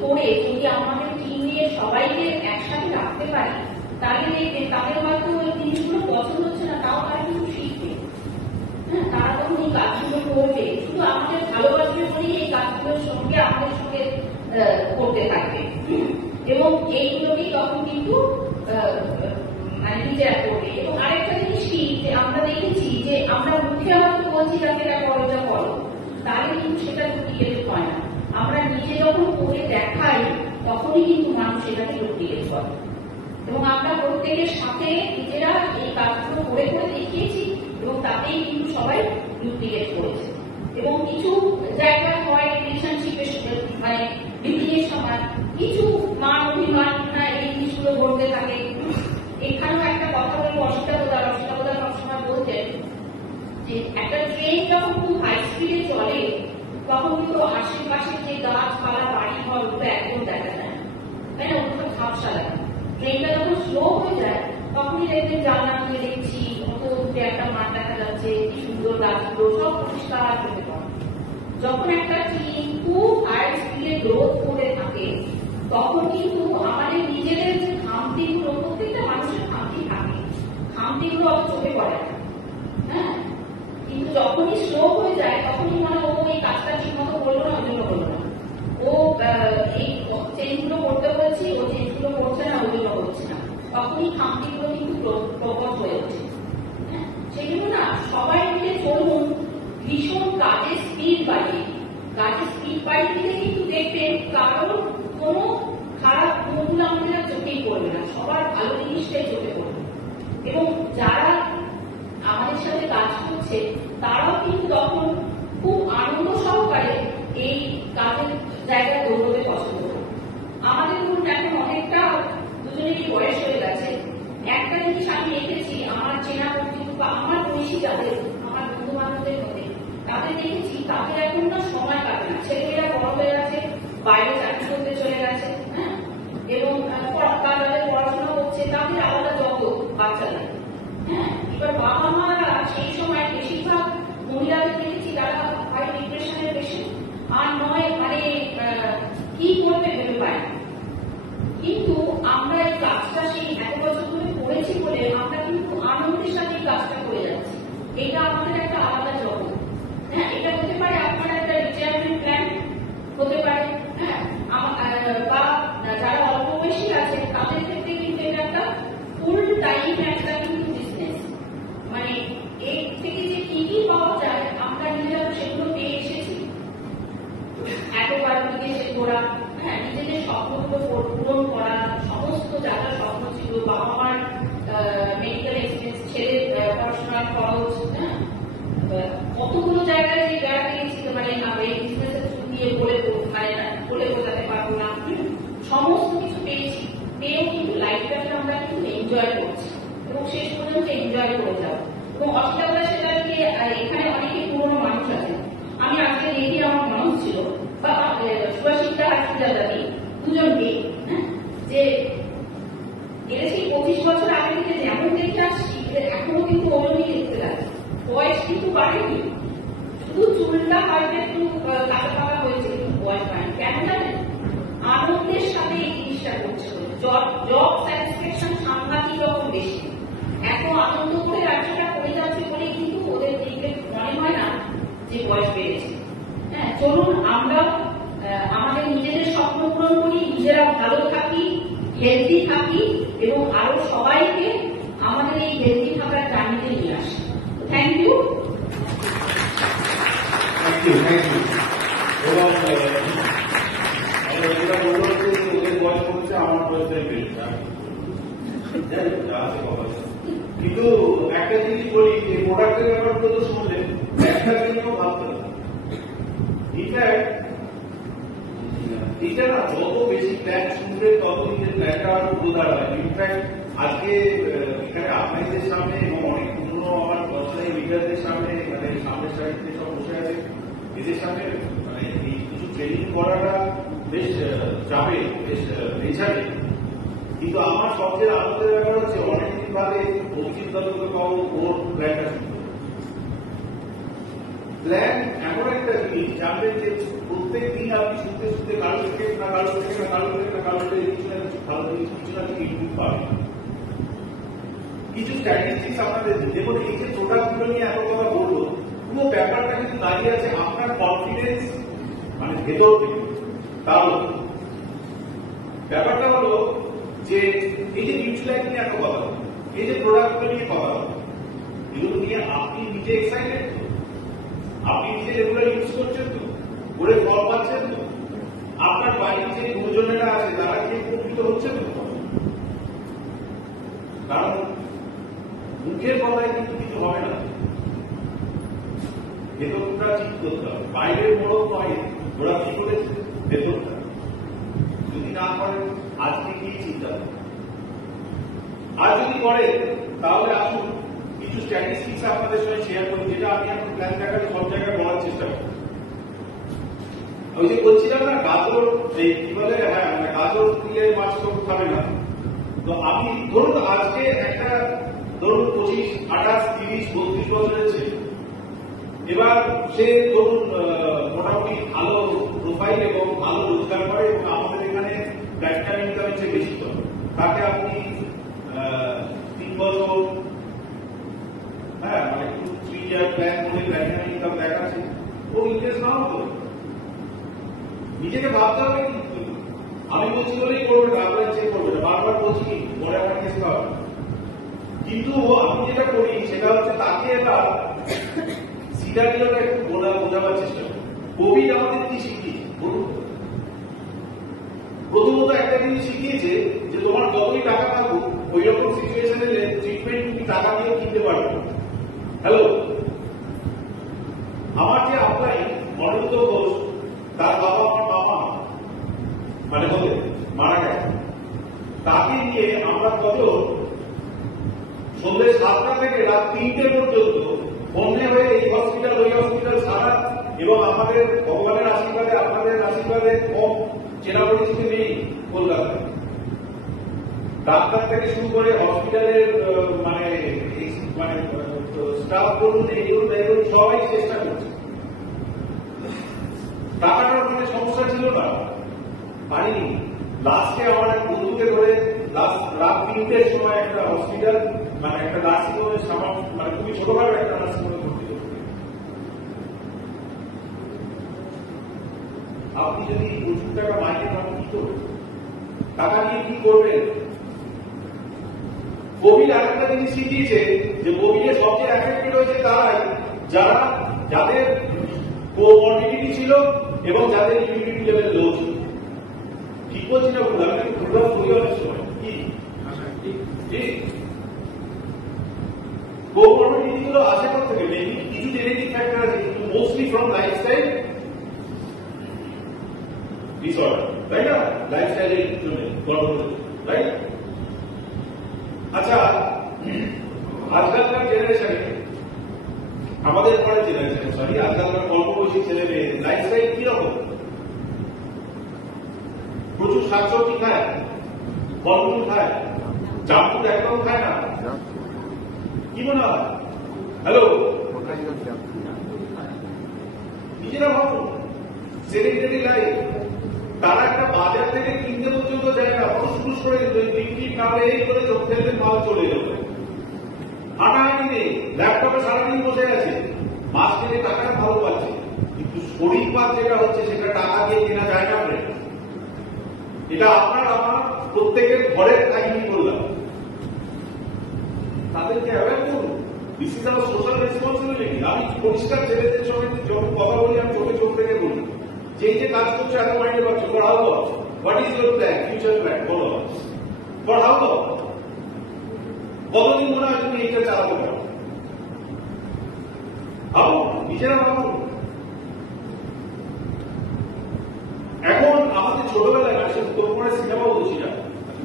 করে যদি আমাদের টিম নিয়ে সবাইকে একসাথে রাখতে পারি, তাহলে দেখবে তাদের হয়তো ওই জিনিসগুলো পছন্দ হচ্ছে না, তাও তারা কিন্তু শিখবে। হ্যাঁ, তারা তখন এই কাজগুলো করবে, শুধু আমাদের ভালোবাসবে বলেই এই কাজগুলোর সঙ্গে আমাদের সঙ্গে করতে থাকবে এবং এইগুলোকেই তখন কিন্তু মানে নিজেরা করবে। এবং আরেকটা জিনিস কি যে আমরা দেখেছি যে আমরা মুখে হয়তো বলছি যাকে এটা করো যা করো, তাহলে কিন্তু সেটা ডুপ্লিকেট হয় না। আমরা নিজে যখন করে দেখাই তখনই কিন্তু মানুষ এটাকে ডুপ্লিকেট করে এবং আমরা প্রত্যেকের সাথে নিজেরা এই কাজগুলো করে করে দেখিয়েছি এবং তাতেই কিন্তু সবাই ডুপ্লিকেট করেছে। এবং কিছু জায়গায় হয় রিলেশনশিপের মানে বিল্ডিংয়ের সময় কিছু মান অভিমান এই জিনিসগুলো ঘটতে থাকে। এখানেও একটা কথা বলবো, অসিতাবোধা সবসময় বলতেন যে একটা ট্রেন যখন খুব হাই স্পিডে চলে তখন কিন্তু আশেপাশের যে গাছপালা বাড়ি ঘর ওগুলো একদম দেখা যায় না, তাই না? ওগুলো ঝাপসা লাগে। ট্রেনটা যখন স্লো হয়ে যায় তখনই দেখবেন জানলা খুলে দেখছি অত দূরে একটা মাঠ দেখা যাচ্ছে, কি সুন্দর গাছগুলো সব পরিষ্কার চোখে পড়ে। যখন একটা ট্রেন খুব হাই স্পিডে গ্রোথ করে থাকে তখন কিন্তু আমাদের নিজেদের যে খামতিগুলো, প্রত্যেকটা মানুষের খামতি থাকে, খামতিগুলো অত চোখে পড়ে না। হ্যাঁ, কিন্তু যখনই স্লো হয়ে যায় তখনই মনে ও এই কাজটা ঠিক মতো করলো না, ওই জন্য করলো না, ও এই চেঞ্জগুলো করতে বলছি ও চেঞ্জগুলো করছে না, ওই জন্য হচ্ছে না, তখনই খামতিগুলো কিন্তু প্রকট হয়ে ওঠে। হ্যাঁ, সেই জন্য না সবাই মিলে চলুন ভীষণ কাজের স্পিড বাড়িয়ে, কাজের স্পিড বাড়িয়ে দিলে কিন্তু দেখবেন কারোর কোনো খারাপ গুণগুলো আমাদের চোখেই পড়বে না, সবার ভালো জিনিসটাই চোখে পড়বে এবং যারা আমাদের সাথে কাজ করছে তারাও কিন্তু তখন খুব আনন্দ সহকারে এই কাজের জায়গায় দৌড়তে পছন্দ করে। আমাদের ধরুন এখন অনেকটা দুজনেরই বয়স হয়ে গেছে, একটা জিনিস আমি দেখেছি আমার চেনা পরিচিত বা আমার বয়সী যাদের আমার বন্ধু বান্ধবদের মধ্যে তাদের দেখেছি তাদের এখন না সময় কাটে না, ছেলেমেয়েরা বড় হয়ে গেছে, বাইরে চাকরি করতে চলে গেছে। হ্যাঁ, এবং তাদের পড়াশোনা করছে, তাদের আলাদা জগৎ বাচ্চাদের। হ্যাঁ, এবার বাবা মারা সেই সময় বেশিরভাগ মহিলাদের দেখেছি যারা হয় ডিপ্রেশনের পেশেন্ট, আর নয় মানে কি করবে ভেবে পায় না। কিন্তু আমরা এই কাজটা সেই এত বছর ধরে করেছি বলে আমরা কিন্তু আনন্দের সাথে এই কাজটা করে যাচ্ছি। এটা আমাদের একটা আলাদা জগৎ। হ্যাঁ, এটা হতে পারে আপনার একটা রিটায়ারমেন্ট প্ল্যান হতে পারে, হ্যাঁ, বা যারা অল্প বয়সী আছে তাদের ক্ষেত্রে কিন্তু এটা একটা ফুল টাইম একটা কিন্তু বিজনেস। মানে এর থেকে যে কি কি পাওয়া যায় আমরা নিজেরা সেগুলো পেয়ে এসেছি। এতবার বিদেশে ঘোরা, হ্যাঁ, নিজেদের স্বপ্নগুলো পূরণ করা, সমস্ত যারা স্বপ্ন ছিল, বাবা মার মেডিকেল এক্সপেন্স, ছেলের পড়াশোনার খরচ, হ্যাঁ, কতগুলো জায়গায় যে বেড়াতে গেছি, মানে এই বিজনেসের থ্রু দিয়ে বলে বোঝাতে পারবো না, সমস্ত কিছু পেয়েছি। পেয়েও কিন্তু লাইফটাকে আমরা কিন্তু এনজয় করছি এবং শেষ পর্যন্ত এনজয় করে যাবো। এবং অসুবিধা সেটাকে এখানে অনেকে পুরোনো মানুষ আছে। আমি আজকে দেখি আমার মানুষ ছিল বা সুভাষিতা হাসিদা দাদি দুজনকে, হ্যাঁ, যে এরা সেই 25 বছর আগে থেকে যেমন দেখে আসছি এখনো কিন্তু ওরমই দেখতে লাগে। বয়স কিন্তু বাড়েনি, শুধু চুলটা হয়তো একটু কাটা পাকা হয়েছে, কিন্তু বয়স বাড়েনি। কেন জানেন? আনন্দের সাথে এই জিনিসটা করছে। জব স্যাটিসফ্যাকশন সাংঘাতিক রকম বেশি। এত আনন্দ করে ব্যবসাটা করে যাচ্ছে বলে কিন্তু ওদের দিকে মনে হয় না যে বয়স বেড়েছে। হ্যাঁ, চলুন আমরা আমাদের নিজেদের স্বপ্ন পূরণ করি, নিজেরা ভালো থাকি, হেলদি থাকি এবং আরো সবাইকে আমাদের এই হেলদি থাকার জার্নিতে নিয়ে আসি। Thank you. এবং যেটা বললো যে ওদের বয়স হচ্ছে আমার বয়সের বেড়েছে, কিন্তু একটা জিনিস বলি যে প্রোডাক্টের ব্যাপারগুলো তো শুনলেন, একটা জিনিসও ভাবতে হবে। এটা না যত বেশি প্ল্যান শুনবে তত নিজের প্ল্যানটা আরো উদার হয়। ইনফ্যাক্ট আজকে এখানে আপনাদের সামনে এবং অনেক পুরনো আমার ব্যবসায়ী লিডারদের সামনে, মানে সামনের সাইডে সব বসে আছে, এদের সামনে মানে এই কিছু ট্রেনিং করাটা বেশ চাপে, বেশ পেছাবে। কিন্তু আমার সবচেয়ে আনন্দের ব্যাপার হচ্ছে অনেকদিন বাদে অভিজিৎ দত্তকে পাবো ওর প্ল্যানটা শুনতে। প্ল্যান এমন একটা জিনিস জানবেন যে প্রত্যেক দিন আপনি শুনতে শুনতে কারো থেকে না কারো থেকে না কারো থেকে না কারো থেকে কিছু না কিছু ভালো জিনিস, কিছু না কিছু ইনপুট পাবেন। কিছু স্ট্যাটিস্টিক্স আপনাদের দেখুন, এই যে প্রোডাক্টগুলো নিয়ে এত কথা বলবো, পুরো ব্যাপারটা কিন্তু দাঁড়িয়ে আছে আপনার কনফিডেন্স, মানে ভেতর থেকে। তাহলে ব্যাপারটা হলো যে এই যে মিউচুয়াল নিয়ে এত কথা, এই যে প্রোডাক্টগুলো নিয়ে কথা, এগুলো নিয়ে আপনি নিজে এক্সাইটেড, আপনি নিজে রেগুলার ইউজ করছেন তো, করে ফল পাচ্ছেন তো, আপনার বাড়ির যে গুরুজনেরা আছে তারা কি উপকৃত হচ্ছে তো? কারণ মুখের কথায় কিন্তু কিছু হবে না, ভেতরটা ঠিক করতে হবে। বাইরের মোড়ক নয়, ওরা কি করেছে ভেতরটা যদি না করেন আজকে কি চিন্তা হবে। আর যদি করে তাহলে আসুন কিছু স্ট্যাটিস্টিক্স আপনাদের সঙ্গে শেয়ার করি, যেটা আমি এখন প্ল্যান দেখাতে সব জায়গায় বলার চেষ্টা করি। ওই যে বলছিলাম না গাজর, এই কি বলে, হ্যাঁ মানে গাজর দিয়ে মাছ তো খাবে না। তো আমি ধরুন আজকে একটা ধরুন 25, 28, 30, 32 বছরের ছেলে, এবার সে ধরুন মোটামুটি ভালো প্রোফাইল এবং ভালো রোজগার করে এবং আমাদের এখানে লাইফটাইম ইনকামের চেয়ে বেশি করে। তাকে আপনি 3 বছর, হ্যাঁ মানে 2-3 ইয়ার প্ল্যান করে লাইফটাইম ইনকাম দেখাচ্ছে, ও ইন্টারেস্ট নাও তো নিজেকে ভাবতে হবে। কিন্তু আমি বলছি বলেই করবে না, আপনার চেক করবে না, বারবার বলছি পরে আমার কেস পাবে। কিন্তু আমি যেটা করি সেটা হচ্ছে তাকে এবার সিনারিওটা একটু বোঝাবার চেষ্টা করি। কোভিড আমাদের কি শিখিয়েছে বলুন? প্রথমত একটা জিনিস শিখিয়েছে যে তোমার যতই টাকা থাকুক ওই রকম সিচুয়েশনে ট্রিটমেন্ট তুমি টাকা দিয়ে কিনতে পারবে। হ্যালো, আমার যে আপনাই অনন্ত ঘোষ, তার বাবা আমার মামা মানে বলে মারা গেছে, তাকে নিয়ে আমরা কত সন্ধ্যে 7টা থেকে রাত 3টে পর্যন্ত বন্যে হয়ে এই হসপিটাল ওই হসপিটাল সারা, এবং আমাদের ভগবানের আশীর্বাদে আপনাদের আশীর্বাদে কম চেনা পরিচিতি নেই কলকাতায়। ডাক্তার থেকে শুরু করে হসপিটালের মানে স্টাফ বলুন, এই বলুন, তাই বলুন, সবাই চেষ্টা করছে। টাকাটার মানে সমস্যা ছিল না, পারিনি। লাস্টে আমার এক বন্ধুকে ধরে রাত 3টের সময় একটা হসপিটাল, মানে একটা নার্সিং হোমে, মানে খুবই ছোটখাটো একটা নার্সিং হোমে ভর্তি করতে। আপনি যদি প্রচুর টাকা মাইনে পান, কি করবেন? টাকা নিয়ে কি করবেন? কোভিড আরেকটা জিনিস শিখিয়েছে যে কোভিডে সবচেয়ে এফেক্টেড হয়েছে তারাই যাদের কোমরবিডিটি ছিল এবং যাদের ইমিউনিটি লেভেল লো ছিল। ঠিক বলছি না ভুল? আমি ভুলভাল বলি অনেক সময়। কি ঠিক? কোমরবিডিটি গুলো আসে কোথা থেকে? মেবি কিছু জেনেটিক ফ্যাক্টর আছে, কিন্তু মোস্টলি ফ্রম লাইফস্টাইল ডিসঅর্ডার, তাই না? লাইফস্টাইলের জন্য গন্ডগোল, রাইট? আচ্ছা, আজকালকার জেনারেশনে, আমাদের পরের জেনারেশন, সরি, আজকালকার অল্প বয়সী ছেলে মেয়ে লাইফস্টাইল কিরকম? প্রচুর শাকসবজি খায়, ফলমূল খায়, জাঙ্ক ফুড একদম খায় না। কি মনে হয়? হ্যালো, নিজেরা ভাবুন, সেলিব্রিটি লাইফ। তারা একটা বাজার থেকে কিনতে পর্যন্ত যায় না, ফুসফুস করে বিক্রি নামে এই করে চোখ ফেলতে মাল চলে যাবে। হাঁটাহাঁটি নেই, ল্যাপটপে সারাদিন বসে আছে, মাস থেকে টাকা ভালো পাচ্ছে, কিন্তু শরীর পাত যেটা হচ্ছে সেটা টাকা দিয়ে কেনা যায় না। এটা আপনার আমার প্রত্যেকের ঘরের কাহিনী বললাম। তাদেরকে অ্যাওয়্যার করুন। This is our social responsibility. আমি পরিষ্কার ছেলেদের সঙ্গে যখন কথা বলি, আমি চোখ থেকে বলি যে এই যে কাজ করছো এত মাইন্ডে পাচ্ছো, পড়াও তো, what is your plan, future plan, বলো, পড়াও তো, কতদিন মনে হয় তুমি এইটা চালাতে পারো? ভাবো, নিজেরা ভাবো। এখন আমাদের ছোটবেলায় আসে উত্তরপাড়ার সিনেমা বলছি না,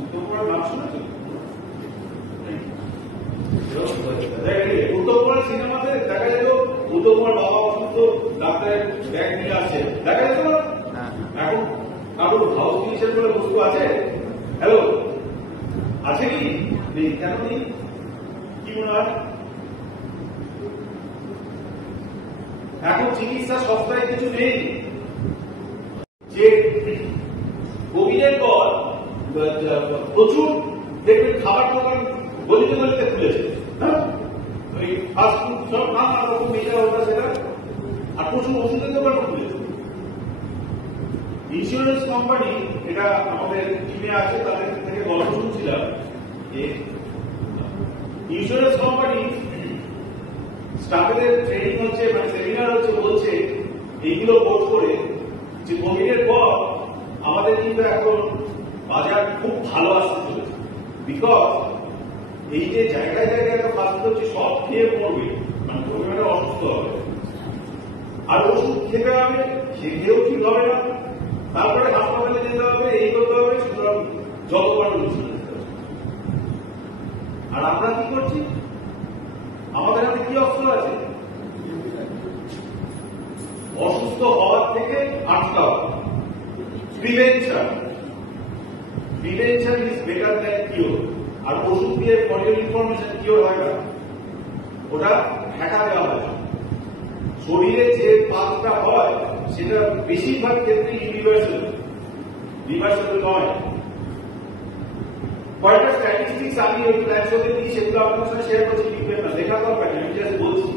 উত্তরপাড়ার নাম শুনেছো? উত্তরপাড়ার সিনেমাতে দেখা যেত উত্তরপাড়ার বাবা অসুস্থ, ডাক্তারের ব্যাগ নিয়ে আসছে, দেখা যেত না? এখন কারোর হাউস কিচেন বলে বস্তু আছে? হ্যালো, আছে কি? নেই। কেন নেই? কি মনে হয়? এখন চিকিৎসা সস্তায় কিছু নেই। যে কোভিডের পর প্রচুর দেখবেন খাবার দোকান গলিতে গলিতে খুলেছে, ওই ফাস্ট ফুড সব নানা রকম মেজা ওটা সেটা, আর প্রচুর ওষুধের দোকানও খুলেছে। ইন্স্যুরেন্স কোম্পানি, এটা আমাদের টিমে আছে, তাদের থেকে গল্প শুনছিলাম যে ইন্স্যুরেন্স কোম্পানি স্টাফেদের ট্রেনিং হচ্ছে, মানে সেমিনার হচ্ছে, বলছে এইগুলো কোর্স করে যে কোভিডের পর আমাদের কিন্তু এখন বাজার খুব ভালো আসতে চলেছে। বিকজ এই যে জায়গায় জায়গায় ফাস্ট হচ্ছে, সব খেয়ে পড়বে, মানে পরিমাণে অসুস্থ হবে, আর ওষুধ খেতে হবে, সে খেয়েও ঠিক হবে না, তারপরে হাসপাতালে যেতে হবে, এই করতে হবে, সুতরাং যত পারো যেতে হবে। আর আমরা কি করছি? আমাদের হাতে কি অস্ত্র আছে? অসুস্থ হওয়ার থেকে আটকাও। Prevention is better than cure. আর ওষুধ দিয়ে ফর ইউর ইনফরমেশন কিওর হয় না, ওটা ঢাকা দেওয়া হয়। শরীরে যে পাতটা হয় সেটা বেশিরভাগ ক্ষেত্রে রিভার্সেবল নয়। কয়েকটা স্ট্যাটিস্টিক্স আমি ওই ক্লাস হতে দিই, সেগুলো আপনার সাথে শেয়ার করছি, লিখবেন না, লেখা দরকার নেই, আমি জাস্ট বলছি।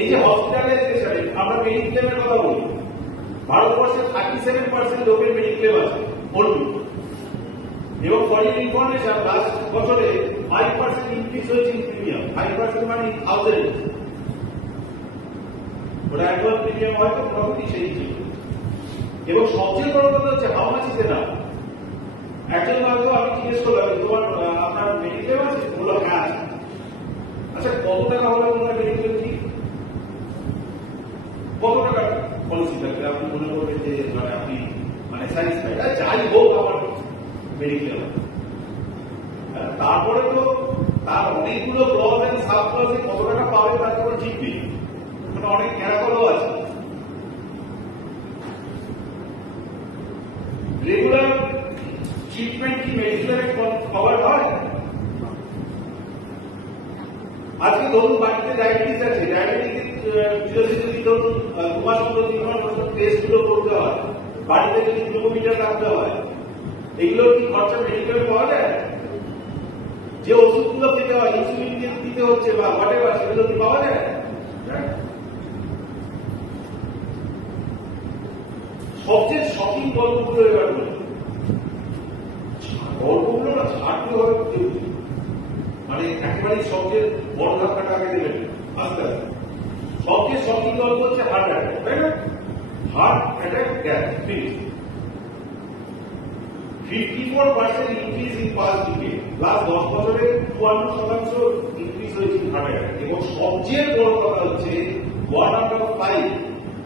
এই যে হসপিটালাইজেশনে আমরা মেডিক্লেমের কথা বলি, ভারতবর্ষে 37% লোকের মেডিক্লেম আছে এবং ফর ইউর ইনফরমেশন লাস্ট বছরে 5% ইনক্রিজ হয়েছে ইন প্রিমিয়াম। 5% মানে 1000, ওটা অ্যানুয়াল প্রিমিয়াম হয়তো মোটামুটি সেই ছিল। এবং সবচেয়ে বড় কথা হচ্ছে হাউ মাচ ইজ এনাফ। একজন হয়তো আমি জিজ্ঞেস করলাম, তোমার আপনার মেডিক্লেম আছে? বললো হ্যাঁ। আচ্ছা, কত টাকা হলে তোমার মেডিক্লেম ঠিক? কত টাকা পলিসি থাকলে আপনি মনে করবেন যে মানে আপনি মানে স্যাটিসফাইড? যাই হোক আমার মেডিক্লেম। তারপরে তো তার অনেকগুলো ক্লজ এন্ড সাব ক্লজে কত টাকা পাবে তার কোনো ঠিক নেই, ওখানে অনেক ক্যারাকলও আছে। রেগুলার ট্রিটমেন্ট কি মেডিক্লেমে কভার হয়? আজকে ধরুন বাড়িতে ডায়াবেটিস আছে, ডায়াবেটিস যদি ধরুন 2 মাস পর 3 মাস পর টেস্ট গুলো করতে হয়, বাড়িতে যদি গ্লুকোমিটার রাখতে হয়, এগুলো কি খরচা মেডিকেলে পাওয়া যায়? যে ওষুধগুলো খেতে হয়, ইনসুলিন দিতে হচ্ছে বা হোয়াটএভার, সেগুলো কি পাওয়া যায়? সবচেয়ে শকিং গল্পগুলো এবার বলি। গল্পগুলো না ছাড়তে হবে, মানে একেবারে সবচেয়ে বড় ধাক্কাটা আগে দেবেন আস্তে আস্তে। সবচেয়ে শকিং গল্প হচ্ছে হার্ট অ্যাটাক, তাই না? Heart attack death 54% increase in past decade. Last 10 বছরে 52% ইনক্রিজ হয়েছে হার্ট অ্যাটাক। এবং সবচেয়ে বড় কথা হচ্ছে 1 out of 5,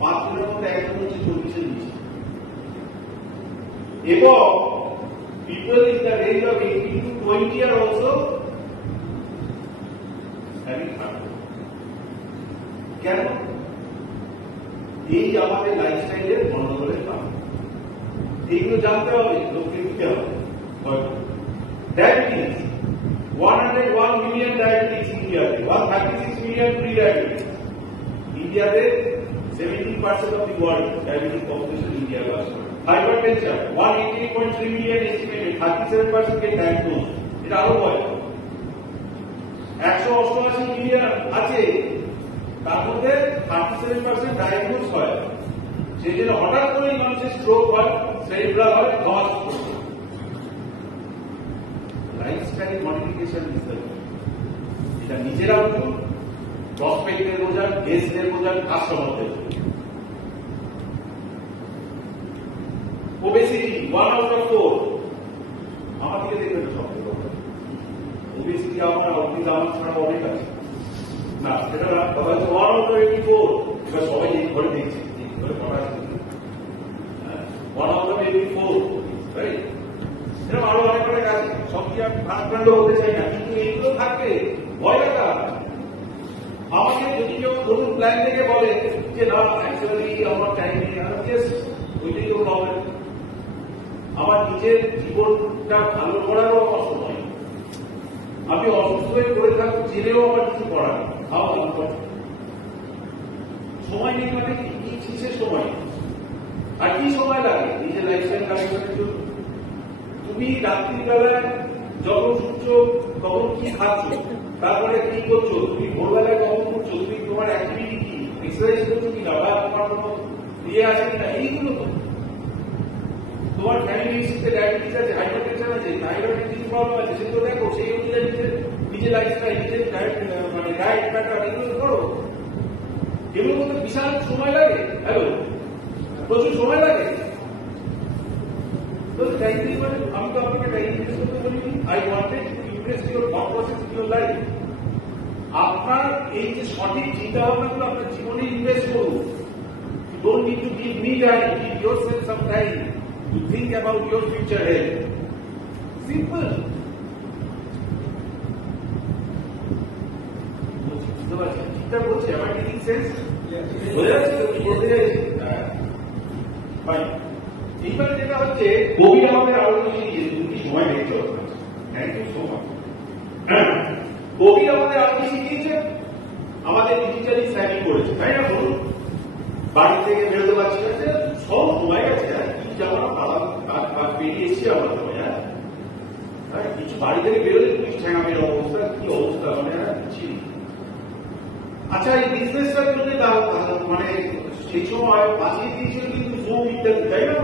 5 জনের মধ্যে একজন হচ্ছে 40-এর নিচে। এবং people in the range of 18 to 20 are also having heart attack. কেন? এই আমাদের লাইফস্টাইলের গন্ডগোলের কারণ। এইগুলো জানতে হবে, লোককে দিতে হবে। ডায়াবেটিস, 101 মিলিয়ন ডায়াবেটিস ইন্ডিয়াতে, 136 মিলিয়ন প্রি ডায়াবেটিস। ইন্ডিয়াতে 17% of the world diabetic population in India was. Hypertension, 188.3 million estimated, 37% get diagnosed. এটা আরো হয়। 188 মিলিয়ন আছে, তার মধ্যে 37% ডায়াগনোজ হয়। সেই জন্য হঠাৎ করে মানুষের স্ট্রোক হয়, সেরিব্রাল হয়, ধস। লাইফস্টাইল মডিফিকেশন এটা নিজেরা বুঝুন, প্রসপেক্টের বোঝান, গেস্টদের বোঝান, কাস্টমারদের। ওবেসিটি 1 out of 4, আমাদেরকে দেখবেন সব ওবেসিটি আমার অফিস ছাড়া অনেক আছে না, সেটা না। 1 out of 84, এবার সবাই এই ঘরে দেখছে, ঘরে পড়া আছে 1 out of 84, রাইট? এরকম আরো অনেক অনেক আছে, সব কি আমি ট্রান্সপ্লান্ট হতে চাই না, কিন্তু এইগুলো থাকবে ভয় লাগা। আমাকে যদি কেউ নতুন প্ল্যান থেকে বলে যে না অ্যাকচুয়ালি আমার টাইম নেই, ওইটাই তো প্রবলেম। আমার নিজের জীবনটা ভালো করারও আমার সময়, আমি অসুস্থ হয়ে পড়ে থাকবো জেনেও আমার কিছু করার খাওয়া দাওয়া সময় নেই। মানে কি কিসের সময়? আর কি সময় লাগে নিজের লাইফস্টাইল কালেকশনের জন্য? তুমি রাত্রিবেলায় যখন শুনছো তখন কি খাচ্ছ, তারপরে কি করছো, তুমি ভোরবেলায় কখন করছো, তুমি তোমার অ্যাক্টিভিটি কি, এক্সারসাইজ করছো কিনা, বা তোমার কোনো ইয়ে আছে কিনা, এইগুলো তো। তোমার ফ্যামিলি হিস্ট্রিতে ডায়াবেটিস আছে, হাইপারটেনশন আছে, থাইরয়েড প্রবলেম আছে, সেগুলো দেখো, সেই অনুযায়ী নিজের লাইফস্টাইল, নিজের মানে ডায়েট প্যাটার্ন এগুলো করো। এগুলো করতে বিশাল সময় লাগে, হ্যালো, প্রচুর সময় লাগে। আমি তো আপনাকে ডায়াবেটিস করতে বলিনি, I wanted to Impress your thought process in your life. আপনার এই যে সঠিক চিন্তা ভাবনাগুলো আপনার জীবনে ইনভেস্ট করুন। You don't need to give me time, give yourself some time to think about your future health. Simple. বুঝতে পারছেন? চিন্তা করছে, আমার মেকিং সেন্স বোঝা যাচ্ছে তো, কি বলতে চাইছি? ফাইন। এইবারে যেটা হচ্ছে, কোভিড আমাদের আরো বেশি সময় দেখতে হবে। Thank you so much. Covid আমাদের আরো বেশি শিখিয়েছে, আমাদের ডিজিটালি স্যাভিং করেছে, তাই না? বলুন, বাড়ি থেকে বেরোতে পারছি না, সব সময় গেছে। কি যাওয়া কাজ বেরিয়ে এসছি আমরা সবাই। হ্যাঁ, কিছু বাড়ি থেকে বেরোলে পুলিশ ঠেঙামের অবস্থা, কি অবস্থা, মানে বুঝছি। আচ্ছা, এই বিজনেসটার জন্য মানে সেই সময় বাঁচিয়ে দিয়েছিল কিন্তু জুম ইত্যাদি, তাই না?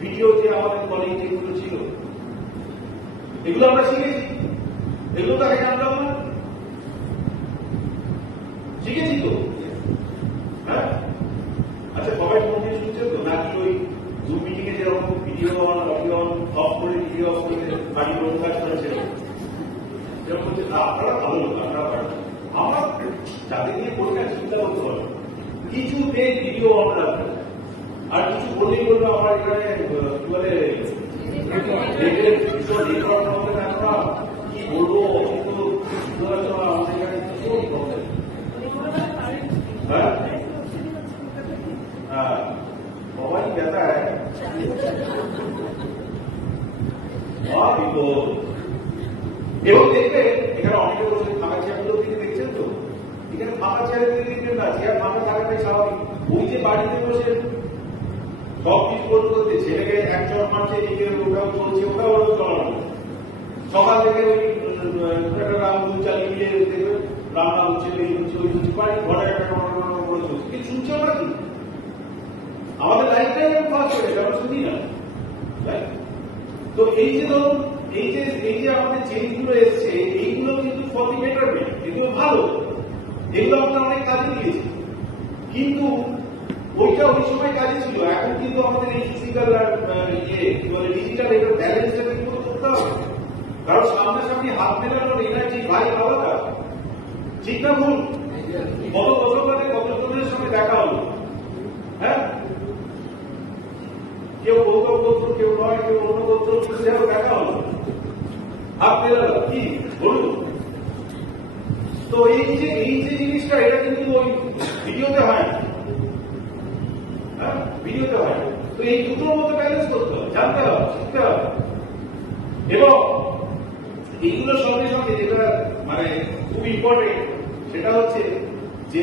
ভিডিও যে আমাদের কলিং যেগুলো ছিল, এগুলো আমরা শিখেছি। এগুলো তো আগে জানতাম না, শিখেছি তো। হ্যাঁ, আচ্ছা, সবাই ফোন দিয়ে শুনছে তো নাকি ওই জুম মিটিং এ যেরকম video on audio on of করে ভিডিও অফ করে বাড়ি লোক কাজ করেছে, সেরকম হচ্ছে না। আপনারা ভালো লোক, আপনারা পারেন। আমরা যাদের নিয়ে করি না চিন্তা করতে পারবো, কিছুতে ভিডিও অন রাখবে, আর কিছু বললেই বলবো আমার এখানে কি বলে কি বলবো, কিন্তু আমাদের এখানে হ্যাঁ সবাই ব্যথায় এবং দেখবে এখানে অনেকে বসে ফাঁকা চেয়ারগুলো দিকে ছেড়ে দিয়ে না, চেয়ার ফাঁকা থাকাটাই স্বাভাবিক। ওই যে বাড়িতে বসে সব কিছু করতে করতে ছেলেকে একজন মারছে, এদিকে ওটাও চলছে, ওটাও ওরও চলানো। সকাল থেকে ওই একটা রাম দুধ চালিয়ে গিয়ে দেখবে রান্না হচ্ছে, এই হচ্ছে, ওই হচ্ছে, বাড়ি ঘরে একটা করে চলছে। কি শুনছে ওরা কি? আমাদের লাইফটাই আমি ফার্স্ট হয়েছে, আমরা শুনি না। তো এই যে ধরুন এই যে আমাদের চেঞ্জ গুলো এসছে, এইগুলো কিন্তু ফর দি বেটারমেন্ট, এগুলো ভালো, এগুলো আমরা অনেক কাজে দিয়েছি। কিন্তু ওইটা ওই সময় কাজে ছিল, এখন কিন্তু আমাদের এই ফিজিক্যাল আর ডিজিটাল এটার ব্যালেন্সটা কিন্তু করতে হবে। কারণ সামনাসামনি হাত মেলানোর এনার্জি ভাই আলাদা, ঠিক না ভুল? কত বছর পরে কতজনের সঙ্গে দেখা হলো, হ্যাঁ, কেউ গৌতম গোত্র, কেউ নয়, কেউ অন্য গোত্র, সেও দেখা হলো, হাত মেলালো, কি বলুন? তো এই যে জিনিসটা, এটা কিন্তু ওই ভিডিওতে হয় না, হ্যাঁ, ভিডিওতে হয় না। তো এই দুটোর মধ্যে ব্যালেন্স করতে হবে, জানতে হবে, শিখতে হবে। এবং এইগুলো সঙ্গে সঙ্গে যেটা মানে খুব ইম্পর্টেন্ট, সেটা হচ্ছে যে